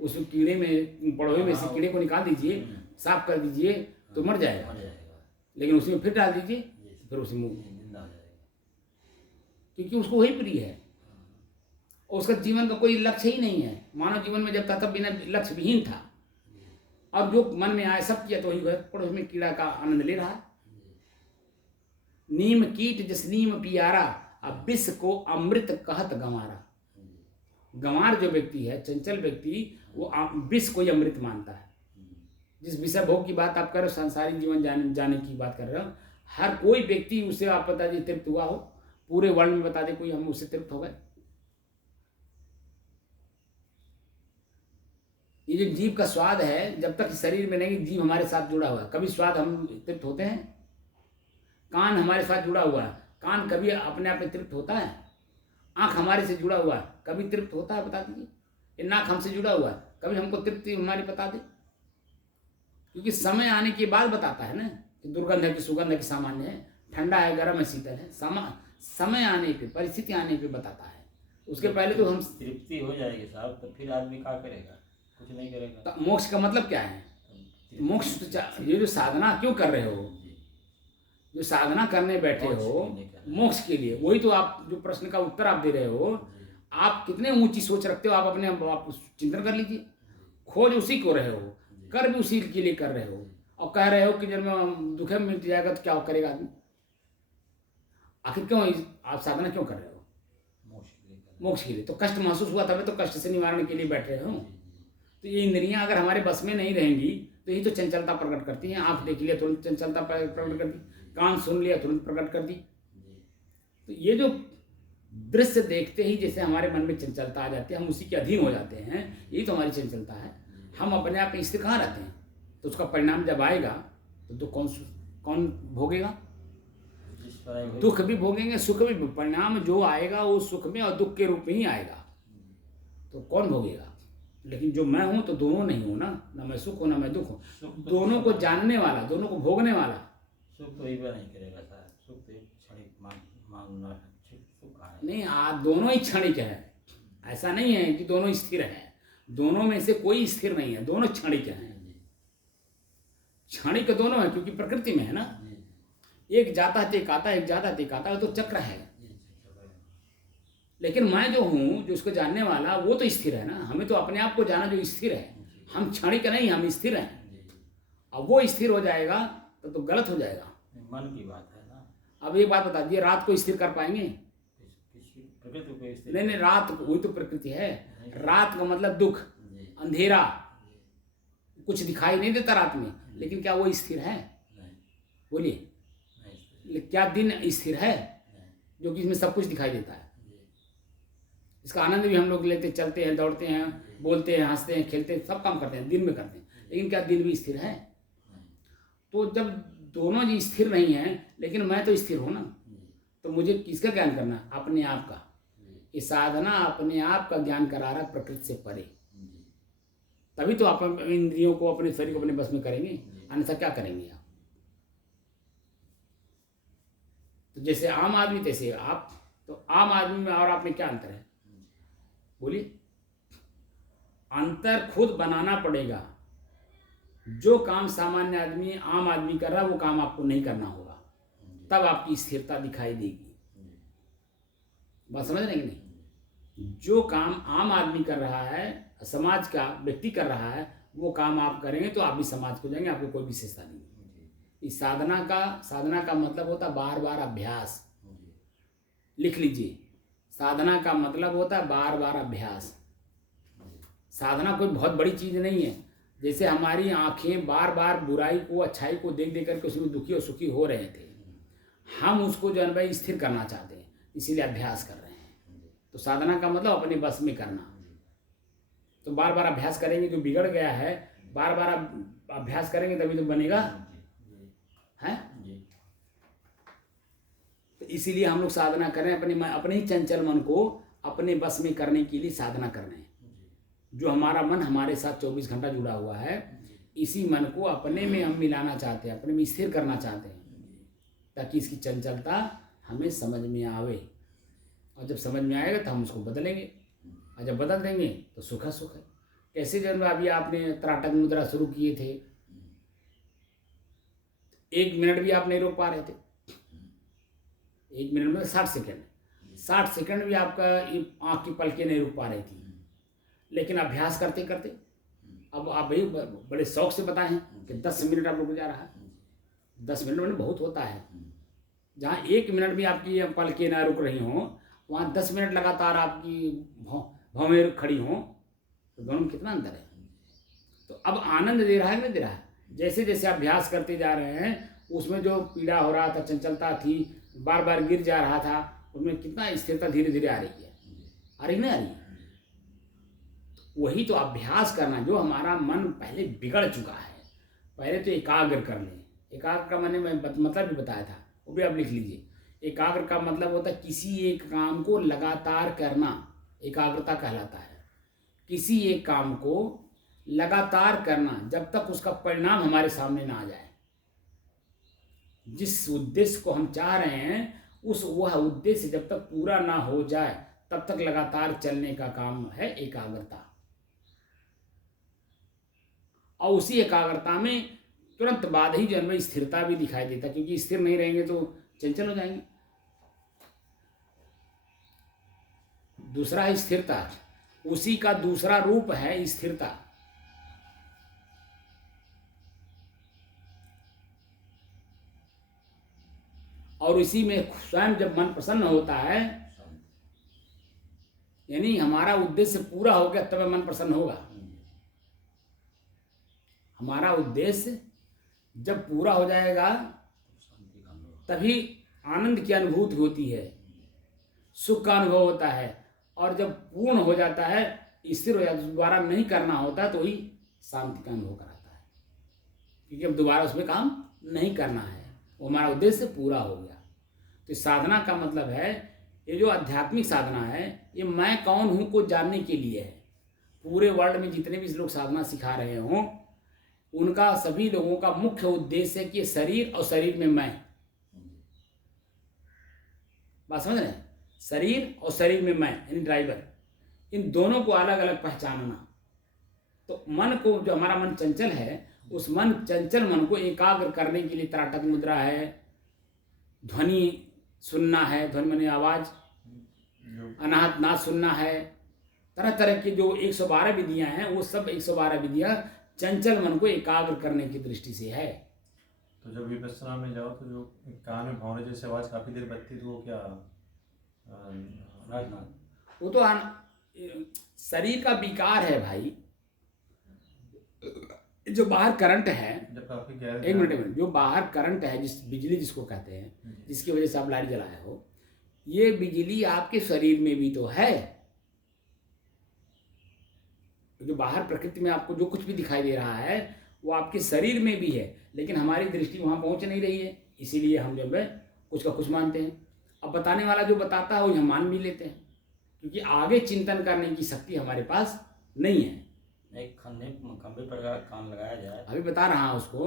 उस कीड़े में, पड़ोही में से कीड़े को निकाल दीजिए, साफ कर दीजिए तो मर जाएगा, लेकिन उसमें फिर डाल दीजिए फिर उसी मुंह, क्योंकि उसको वही प्रिय है। और उसका जीवन का कोई लक्ष्य ही नहीं है। मानव जीवन में जब था बिना लक्ष्य विहीन था, और जो मन में आया सब किया, तो वही पड़ोस में कीड़ा का आनंद ले रहा है। नीम कीट जिस नीम पियारा, अब विष को अमृत कहत गंवारा। गंवार जो व्यक्ति है, चंचल व्यक्ति, वो विष को ही अमृत मानता है। जिस विषय भोग की बात आप कर रहे हो, सांसारिक जीवन जाने की बात कर रहे हो, हर कोई व्यक्ति उसे आप बता दीजिए तृप्त हुआ हो, पूरे वर्ल्ड में बता दे कोई हम उससे तृप्त हो गए? ये जो जीव का स्वाद है, जब तक शरीर में नहीं, जीव हमारे साथ जुड़ा हुआ है, कभी स्वाद हम तृप्त होते हैं? कान हमारे साथ जुड़ा हुआ है, कान कभी अपने आप में तृप्त होता है? आँख हमारे से जुड़ा हुआ है, कभी तृप्त होता है? बता दीजिए। ये नाक हमसे जुड़ा हुआ है, कभी हमको तृप्ति हमारी बता दे? क्योंकि समय आने के बाद बताता है ना, कि दुर्गंध है कि सुगंध है कि सामान्य है, ठंडा है, गर्म है, शीतल है। समय आने पे, परिस्थिति आने पे बताता है। उसके पहले तो हम तृप्ति हो जाएगी साहब, तो फिर आदमी क्या करेगा? कुछ नहीं करेगा। तो मोक्ष का मतलब क्या है? मोक्ष तो ये जो साधना क्यों कर रहे हो, जो साधना करने बैठे हो मोक्ष के लिए, वही तो आप जो प्रश्न का उत्तर आप दे रहे हो। आप कितने ऊंची सोच रखते हो, आप अपने आप चिंतन कर लीजिए। खोज उसी को रहे हो, कर भी उसी के लिए कर रहे हो, और कह रहे हो कि जब मैं दुख में मिट जाएगा तो क्या करेगा आदमी? आखिर क्यों आप साधना क्यों कर रहे हो? मोक्ष के लिए। तो कष्ट महसूस हुआ तब तो कष्ट से निवारण के लिए बैठ रहे हो। तो ये इंद्रियां अगर हमारे बस में नहीं रहेंगी तो यही तो चंचलता प्रकट करती हैं। आँख देख लिया तुरंत चंचलता प्रकट कर दी, कान सुन लिया तुरंत प्रकट कर दी। तो ये जो दृश्य देखते ही जैसे हमारे मन में चंचलता आ जाती है, हम उसी के अधीन हो जाते हैं, यही तो हमारी चंचलता है। हम अपने आप स्थिर कहाँ रहते हैं? तो उसका परिणाम जब आएगा तो दुख कौन भोगेगा? दुख भी भोगेंगे, सुख भी। परिणाम जो आएगा वो सुख में और दुख के रूप में ही आएगा। तो कौन भोगेगा? लेकिन जो मैं हूं तो दोनों नहीं हूं ना मैं सुख हूं ना मैं दुख हूं। दोनों को जानने वाला, दोनों को भोगने वाला। सुख तो इबा नहीं करेगा सर, सुख तो क्षणिक मांगना है, सुख है नहीं, आप दोनों ही क्षणिक है। ऐसा नहीं है कि दोनों स्थिर हैं, दोनों में से कोई स्थिर नहीं है, दोनों क्षणिक हैं। क्षणिक दोनों है क्योंकि प्रकृति में है ना, एक जाता है एक आता है, एक जाता है एक आता है, तो चक्र है। लेकिन मैं जो हूँ, जो उसको जानने वाला, वो तो स्थिर है ना। हमें तो अपने आप को जाना जो स्थिर है, हम क्षणिक नहीं, हम स्थिर हैं। अब वो स्थिर हो जाएगा तो गलत हो जाएगा। मन की बात है ना। अब एक बात बता दीजिए, रात को स्थिर कर पाएंगे? प्रकृति को स्थिर नहीं, रात वही तो प्रकृति है। रात का मतलब दुख, अंधेरा, कुछ दिखाई नहीं देता रात में, लेकिन क्या वो स्थिर है? बोलिए, क्या दिन स्थिर है जो कि इसमें सब कुछ दिखाई देता है? इसका आनंद भी हम लोग लेते, चलते हैं, दौड़ते हैं, बोलते हैं, हंसते हैं, खेलते हैं, सब काम करते हैं, दिन में करते हैं, लेकिन क्या दिन भी स्थिर है? तो जब दोनों जी स्थिर नहीं हैं, लेकिन मैं तो स्थिर हूँ ना, तो मुझे किसका ज्ञान करना? अपने आप का। ये साधना अपने आप का ज्ञान करा रहा, प्रकृति से परे। तभी तो आप इंद्रियों को, अपने शरीर को अपने बस में करेंगे, अन्यथा क्या करेंगे आप? तो जैसे आम आदमी तैसे आप, तो आम आदमी में और आप में क्या अंतर है? बोलिए। अंतर खुद बनाना पड़ेगा। जो काम सामान्य आदमी, आम आदमी कर रहा है, वो काम आपको नहीं करना होगा, तब आपकी स्थिरता दिखाई देगी। बात समझ रहे हैं कि नहीं? जो काम आम आदमी कर रहा है, समाज का व्यक्ति कर रहा है, वो काम आप करेंगे तो आप भी समाज को जाएंगे, आपको कोई विशेषता नहीं है। इस साधना का मतलब होता है बार बार अभ्यास। लिख लीजिए, साधना का मतलब होता है बार बार अभ्यास। साधना कोई बहुत बड़ी चीज नहीं है। जैसे हमारी आंखें बार बार बुराई को, अच्छाई को देख देख करके उसमें दुखी और सुखी हो रहे थे, हम उसको जो है भाई स्थिर करना चाहते हैं, इसीलिए अभ्यास कर रहे हैं। तो साधना का मतलब अपने बस में करना। तो बार बार अभ्यास करेंगे, जो बिगड़ गया है बार बार अभ्यास करेंगे तभी तो बनेगा, है? तो इसीलिए हम लोग साधना कर रहे हैं, अपने ही चंचल मन को अपने बस में करने के लिए साधना कर रहे हैं। जो हमारा मन हमारे साथ 24 घंटा जुड़ा हुआ है, इसी मन को अपने में हम मिलाना चाहते हैं, अपने में स्थिर करना चाहते हैं, ताकि इसकी चंचलता हमें समझ में आवे। और जब समझ में आएगा तो हम उसको बदलेंगे, और जब बदल देंगे तो सुख है। कैसे जब अभी आपने त्राटक मुद्रा शुरू किए थे, 1 मिनट भी आप नहीं रोक पा रहे थे। 1 मिनट में 60 सेकंड भी आपका आँख की पलकें नहीं रुक पा रही थी। लेकिन अभ्यास करते करते अब आप भाई बड़े शौक से बताए हैं कि 10 मिनट आप रुक जा रहा है। 10 मिनट में बहुत होता है। जहाँ 1 मिनट भी आपकी पलकें ना रुक रही हों, वहाँ 10 मिनट लगातार आपकी भौवें खड़ी हों, तो दोनों में कितना अंतर है? तो अब आनंद दे रहा है कि नहीं दे रहा है? जैसे जैसे अभ्यास करते जा रहे हैं, उसमें जो पीड़ा हो रहा था, चंचलता थी, बार बार गिर जा रहा था, उसमें कितना स्थिरता धीरे धीरे आ रही है। आ रही नहीं आ रही? वही तो अभ्यास करना। जो हमारा मन पहले बिगड़ चुका है, पहले तो एकाग्र कर लें। एकाग्र का मैंने मतलब भी बताया था, वो भी आप लिख लीजिए। एकाग्र का मतलब होता है किसी एक काम को लगातार करना, एकाग्रता कहलाता है। किसी एक काम को लगातार करना जब तक उसका परिणाम हमारे सामने ना आ जाए। जिस उद्देश्य को हम चाह रहे हैं, वह उद्देश्य जब तक पूरा ना हो जाए, तब तक लगातार चलने का काम है एकाग्रता। और उसी एकाग्रता में तुरंत बाद ही जन्म स्थिरता भी दिखाई देता, क्योंकि स्थिर नहीं रहेंगे तो चंचल हो जाएंगे। दूसरा है स्थिरता, उसी का दूसरा रूप है स्थिरता। और इसी में स्वयं जब मन प्रसन्न होता है, यानी हमारा उद्देश्य पूरा हो गया, तब मन प्रसन्न होगा। हमारा उद्देश्य जब पूरा हो जाएगा तभी आनंद की अनुभूति होती है, सुख का अनुभव होता है। और जब पूर्ण हो जाता है, स्थिर हो जाता है, दोबारा नहीं करना होता, तो ही शांति का अनुभव कराता है, क्योंकि अब दोबारा उसमें काम नहीं करना है, वो हमारा उद्देश्य पूरा हो गया। तो साधना का मतलब है, ये जो आध्यात्मिक साधना है, ये मैं कौन हूँ को जानने के लिए है। पूरे वर्ल्ड में जितने भी लोग साधना सिखा रहे हों, उनका सभी लोगों का मुख्य उद्देश्य है कि शरीर और शरीर में मैं। बात समझ रहे हैं? शरीर और शरीर में मैं, यानी ड्राइवर, इन दोनों को अलग अलग पहचानना। तो मन को, जो हमारा मन चंचल है, उस मन चंचल मन को एकाग्र करने के लिए त्राटक मुद्रा है, ध्वनि सुनना है, ध्वनि माने आवाज, अनाहत नाद सुनना है, तरह तरह की जो 112 विधियां हैं, वो सब 112 विधियां चंचल मन को एकाग्र करने की दृष्टि से है। तो जब विपश्यना में जाओ तो जो कान में भौरे जैसे आवाज काफी देर बजती, तो वो क्या राजनाथ वो तो शरीर का विकार है भाई। जो बाहर करंट है, जब काफी गहरे एक मिनट, जो बाहर करंट है, जिस बिजली जिसको कहते हैं, जिसकी वजह से आप लाइट जलाए हो, ये बिजली आपके शरीर में भी तो है। जो बाहर प्रकृति में आपको जो कुछ भी दिखाई दे रहा है, वो आपके शरीर में भी है, लेकिन हमारी दृष्टि वहां पहुंच नहीं रही है, इसीलिए हम जब कुछ का कुछ मानते हैं। अब बताने वाला जो बताता है वो हम मान भी लेते हैं, क्योंकि आगे चिंतन करने की शक्ति हमारे पास नहीं है। एक खंभे पर अगर कान लगाया जाए, अभी बता रहा हूँ उसको,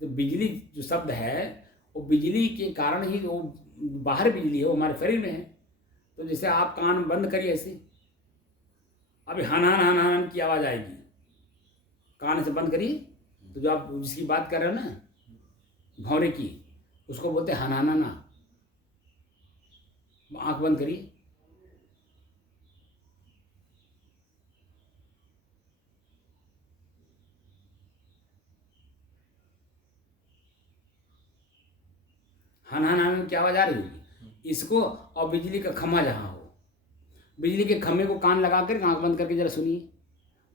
तो बिजली जो शब्द है, वो बिजली के कारण ही, वो बाहर बिजली है, वो हमारे शरीर में है। तो जैसे आप कान बंद करिए ऐसे, अभी हन हन हन हन की आवाज आएगी, कान से बंद करिए, तो जो आप जिसकी बात कर रहे हो ना, भौरे की, उसको बोलते हैं हनाना। आंख बंद करिए, हन हन हन की आवाज आ रही होगी इसको। और बिजली का खम्भा जहाँ हो, बिजली के खम्भे को कान लगा कर आंख बंद करके जरा सुनिए,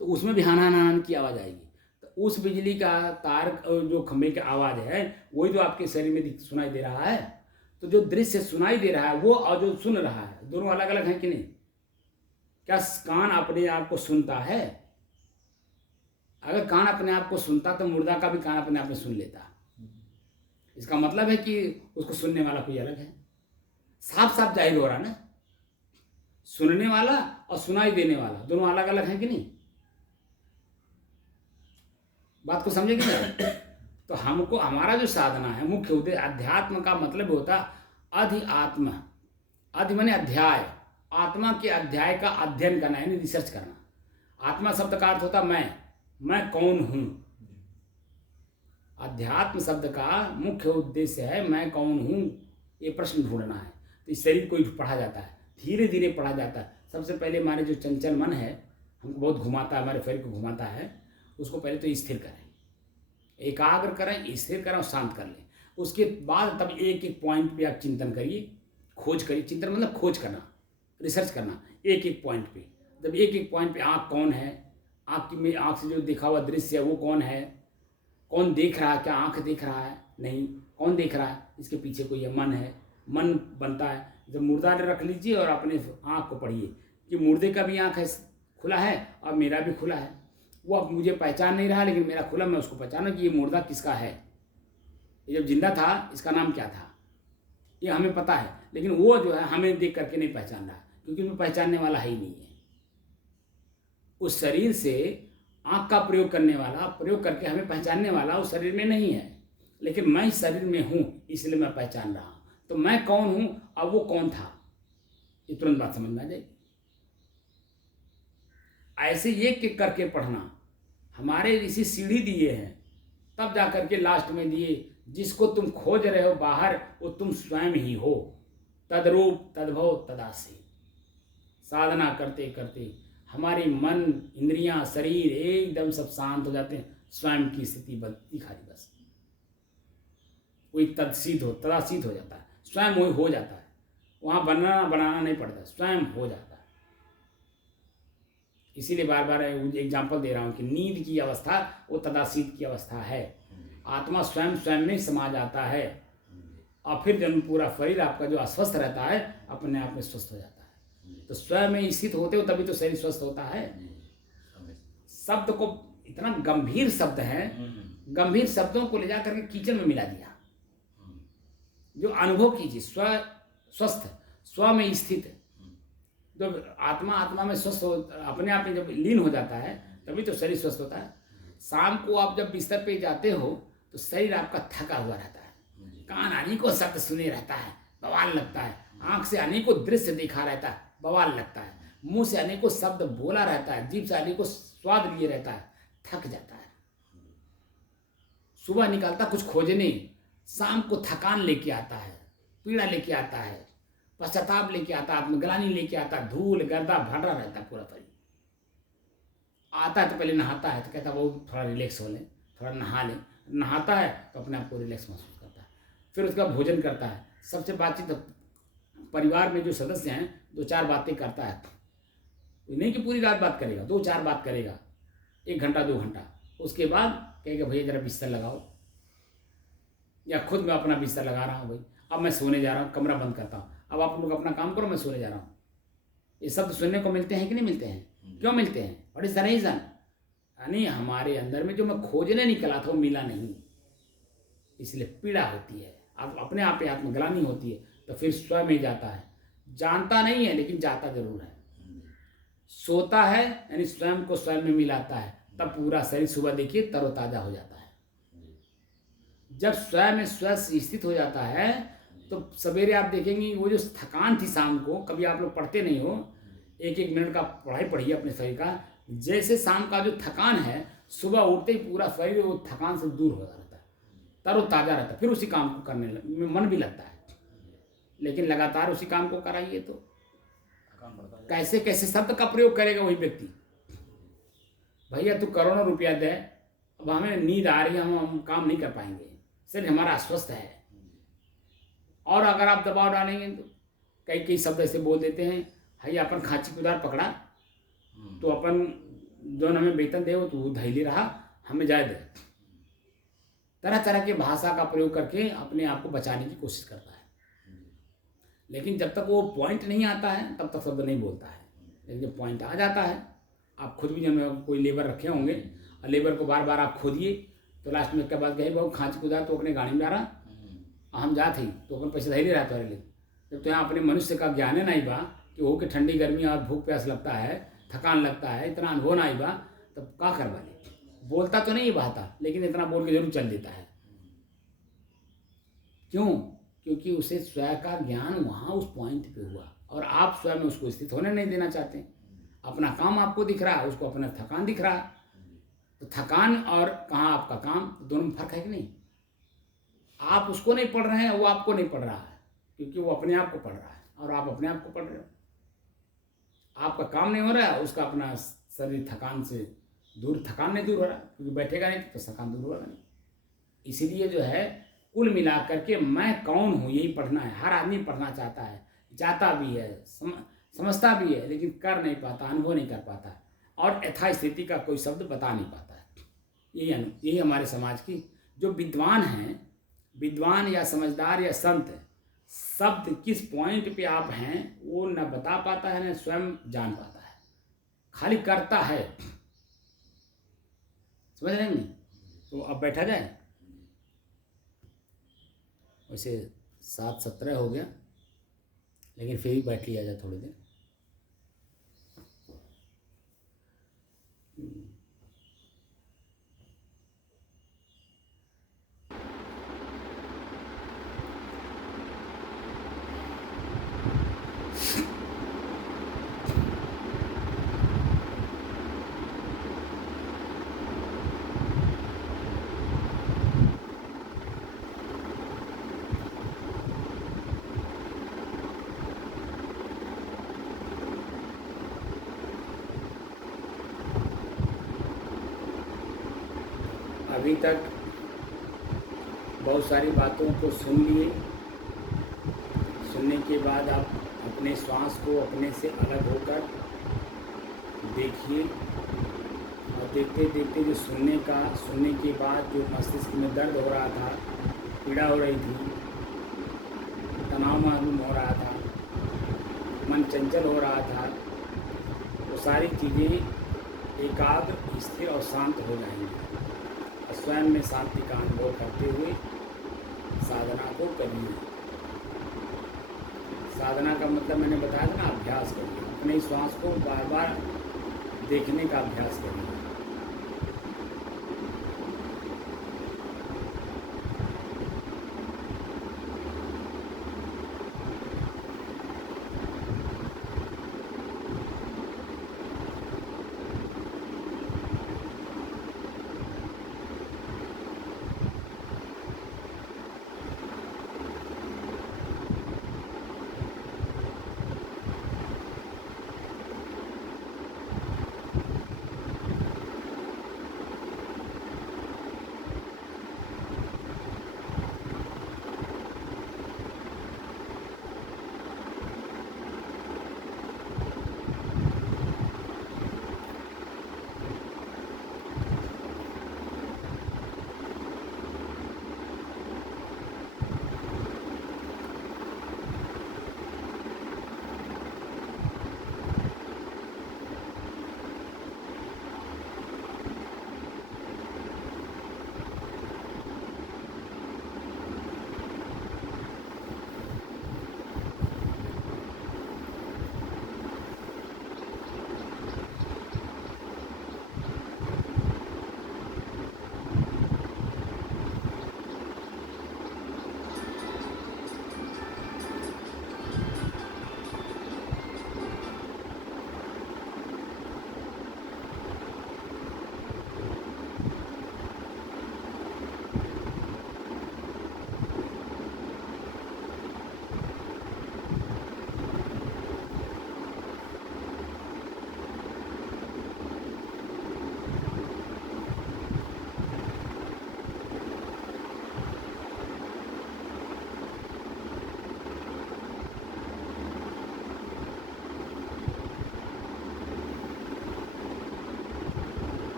तो उसमें भी हन हन हन की आवाज आएगी। तो उस बिजली का तार, जो खम्भे की आवाज है, वही जो आपके शरीर में सुनाई दे रहा है। तो जो दृश्य सुनाई दे रहा है वो, और जो सुन रहा है, दोनों अलग अलग हैं कि नहीं? क्या कान अपने आप को सुनता है? अगर कान अपने आप को सुनता तो मुर्दा का भी कान अपने आप में सुन लेता। इसका मतलब है कि उसको सुनने वाला कोई अलग है। साफ साफ जाहिर हो रहा ना, सुनने वाला और सुनाई देने वाला दोनों अलग अलग हैं कि नहीं? बात को समझे कि नहीं? तो हमको, हमारा जो साधना है, मुख्य उद्देश्य, अध्यात्म का मतलब होता अधि आत्मा। अधि माने अध्याय, आत्मा के अध्याय का अध्ययन करना, यानी रिसर्च करना। आत्मा शब्द का अर्थ होता मैं कौन हूं। अध्यात्म शब्द का मुख्य उद्देश्य है मैं कौन हूं, ये प्रश्न ढूंढना है। तो इस शरीर को पढ़ा जाता है, धीरे धीरे पढ़ा जाता है। सबसे पहले हमारे जो चंचल मन है, हमको बहुत घुमाता है, हमारे शरीर को घुमाता है, उसको पहले तो स्थिर करें, एकाग्र करें, स्थिर करें और शांत कर लें। उसके बाद तब एक एक पॉइंट पे आप चिंतन करिए, खोज करिए। चिंतन मतलब खोज करना, रिसर्च करना, एक एक पॉइंट पे। जब एक एक पॉइंट पे आँख कौन है, आँख से जो देखा हुआ दृश्य है वो कौन है, कौन देख रहा है, क्या आँख देख रहा है, नहीं, कौन देख रहा है, इसके पीछे कोई मन है, मन बनता है। जब मुर्दा रख लीजिए और अपने आँख को पढ़िए कि मुर्दे का भी आँख है, खुला है, और मेरा भी खुला है। वो अब मुझे पहचान नहीं रहा, लेकिन मेरा खुला, मैं उसको पहचाना कि ये मुर्दा किसका है। ये जब जिंदा था इसका नाम क्या था, ये हमें पता है, लेकिन वो जो है हमें देख करके नहीं पहचान रहा, क्योंकि वो पहचानने वाला है ही नहीं है। उस शरीर से आँख का प्रयोग करने वाला, प्रयोग करके हमें पहचानने वाला उस शरीर में नहीं है, लेकिन मैं इस शरीर में हूँ, इसलिए मैं पहचान रहा हूँ। तो मैं कौन हूँ, अब वो कौन था, ये तुरंत बात समझ में आ जाएगी। ऐसे एक करके पढ़ना। हमारे ऋषि सीढ़ी दिए हैं, तब जा करके लास्ट में दिए, जिसको तुम खोज रहे हो बाहर, वो तुम स्वयं ही हो। तद्रूप तद्भव तदासी। साधना करते करते हमारे मन, इंद्रियां, शरीर एकदम सब शांत हो जाते हैं, स्वयं की स्थिति बनती खाली बस। वही तदासीत हो जाता है, स्वयं वही हो जाता है। वहाँ बनाना नहीं पड़ता, स्वयं हो जाता है। इसीलिए बार बार एग्जाम्पल दे रहा हूँ कि नींद की अवस्था वो तदासीत की अवस्था है। आत्मा स्वयं में समा जाता है, और फिर जब पूरा शरीर आपका जो अस्वस्थ रहता है, अपने आप में स्वस्थ हो जाता है। तो स्वयं में स्थित होते हो तभी तो शरीर स्वस्थ होता है। शब्द को, इतना गंभीर शब्द है, गंभीर शब्दों को ले जा करके कीचड़ में मिला दिया। जो अनुभव कीजिए, स्वस्थ, स्व में स्थित। जब आत्मा में स्वस्थ हो, अपने आप में जब लीन हो जाता है, तभी तो शरीर स्वस्थ होता है। शाम को आप जब बिस्तर पे जाते हो तो शरीर आपका थका हुआ रहता है, कान अनेकों शब्द सुने रहता है, बवाल लगता है, आंख से अनेकों दृश्य दिखा रहता है, बवाल लगता है, मुंह से अनेकों शब्द बोला रहता है, जीभ से अनेकों स्वाद लिए रहता है, थक जाता है। सुबह निकलता कुछ खोजने, शाम को थकान लेके आता है, पीड़ा लेके आता है, पश्चाताप लेके आता है, आत्मग्लानि लेके आता है, धूल गर्दा भरा रहता है पूरा शरीर। आता है तो पहले नहाता है तो कहता है वो थोड़ा रिलैक्स हो लें, थोड़ा नहा लें। नहाता है तो अपने आप को रिलैक्स महसूस करता है। फिर उसका भोजन करता है, सबसे बातचीत, परिवार में जो सदस्य हैं 2-4 बातें करता है। नहीं कि पूरी रात बात करेगा, 2-4 बात करेगा, 1 घंटा 2 घंटा। उसके बाद कहेगा भैया जरा बिस्तर लगाओ, या खुद मैं अपना बिस्तर लगा रहा हूँ, भाई अब मैं सोने जा रहा हूँ, कमरा बंद करता हूँ, अब आप लोग अपना काम करो, मैं सोने जा रहा हूँ। ये शब्द सुनने को मिलते हैं कि नहीं मिलते हैं? क्यों मिलते हैं? What is the reason? यानी हमारे अंदर में जो मैं खोजने निकला था वो मिला नहीं, इसलिए पीड़ा होती है, आप अपने आप पे आत्मग्लानि होती है। तो फिर स्वयं ही जाता है, जानता नहीं है लेकिन जाता जरूर है। सोता है यानी स्वयं को स्वयं में मिलाता है, तब पूरा शरीर सुबह देखिए तरोताजा हो जाता है। जब स्वयं में स्वयं स्थित हो जाता है तो सवेरे आप देखेंगे वो जो थकान थी शाम को, कभी आप लोग पढ़ते नहीं हो, 1-1 मिनट का पढ़ाई पढ़िए अपने शरीर का, जैसे शाम का जो थकान है सुबह उठते ही पूरा शरीर वो थकान से दूर हो रहता है, तरोताजा रहता है, फिर उसी काम को करने में मन भी लगता है। लेकिन लगातार उसी काम को कराइए तो कैसे कैसे शब्द का प्रयोग करेगा वही व्यक्ति। भैया तू करोड़ों रुपया दे, अब हमें नींद आ रही है, हम काम नहीं कर पाएंगे, शरीर हमारा अस्वस्थ है। और अगर आप दबाव डालेंगे तो कई शब्द ऐसे बोल देते हैं, भैया अपन खांची कुदार पकड़ा तो अपन जो हमें वेतन दे वो तो धैली रहा, हमें जाए दे। तरह तरह के भाषा का प्रयोग करके अपने आप को बचाने की कोशिश करता है। लेकिन जब तक वो पॉइंट नहीं आता है तब तक शब्द नहीं बोलता है। लेकिन जब पॉइंट आ जाता है, आप खुद भी जब कोई लेबर रखे होंगे और लेबर को बार बार आप खोदिए तो लास्ट में क्या बात कहे, बहुत खांची कुदार तो अपने गाड़ी में जा रहा, हम जा थी तो अपन पैसे धैर्य रहता है। जब तो यहाँ अपने मनुष्य का ज्ञान है नहीं बा कि हो के ठंडी गर्मी और भूख प्यास लगता है, थकान लगता है, इतना अनुभव नहीं बा, तब क्या करवा ले। बोलता तो नहीं बाता, लेकिन इतना बोल के जरूर चल देता है। क्यों? क्योंकि उसे स्वयं का ज्ञान वहाँ उस पॉइंट पे हुआ और आप स्वयं में उसको स्थित होने नहीं देना चाहते। अपना काम आपको दिख रहा है, उसको अपना थकान दिख रहा है। तो थकान और कहाँ आपका काम, दोनों में फर्क है कि नहीं? आप उसको नहीं पढ़ रहे हैं, वो आपको नहीं पढ़ रहा है, क्योंकि वो अपने आप को पढ़ रहा है और आप अपने आप को पढ़ रहे हो। आपका काम नहीं हो रहा है, उसका अपना शरीर थकान से दूर, थकान नहीं दूर हो रहा है, क्योंकि बैठेगा नहीं तो थकान दूर होगा नहीं। इसीलिए जो है कुल मिला करके मैं कौन हूँ यही पढ़ना है। हर आदमी पढ़ना चाहता है, चाहता भी है, समझता भी है, लेकिन कर नहीं पाता, अनुभव नहीं कर पाता और यथास्थिति का कोई शब्द बता नहीं पाता है। यही हमारे समाज की जो विद्वान हैं, विद्वान या समझदार या संत, शब्द किस पॉइंट पे आप हैं वो न बता पाता है, न स्वयं जान पाता है, खाली करता है। समझ रहे हैं? तो अब बैठा जाए। वैसे 7:17 हो गया, लेकिन फिर भी बैठ लिया जाए थोड़ी देर। अभी तक बहुत सारी बातों को सुन लिए। सुनने के बाद आप अपने श्वास को अपने से अलग होकर देखिए और देखते देखते जो सुनने के बाद जो मस्तिष्क में दर्द हो रहा था, पीड़ा हो रही थी, तनाव मालूम हो रहा था, मन चंचल हो रहा था, वो सारी चीज़ें एकाग्र, स्थिर और शांत हो जाएंगी। स्वयं में शांति का अनुभव करते हुए साधना को करिए। साधना का मतलब मैंने बताया था ना, अभ्यास करिए। अपने श्वास को बार बार देखने का अभ्यास करिए।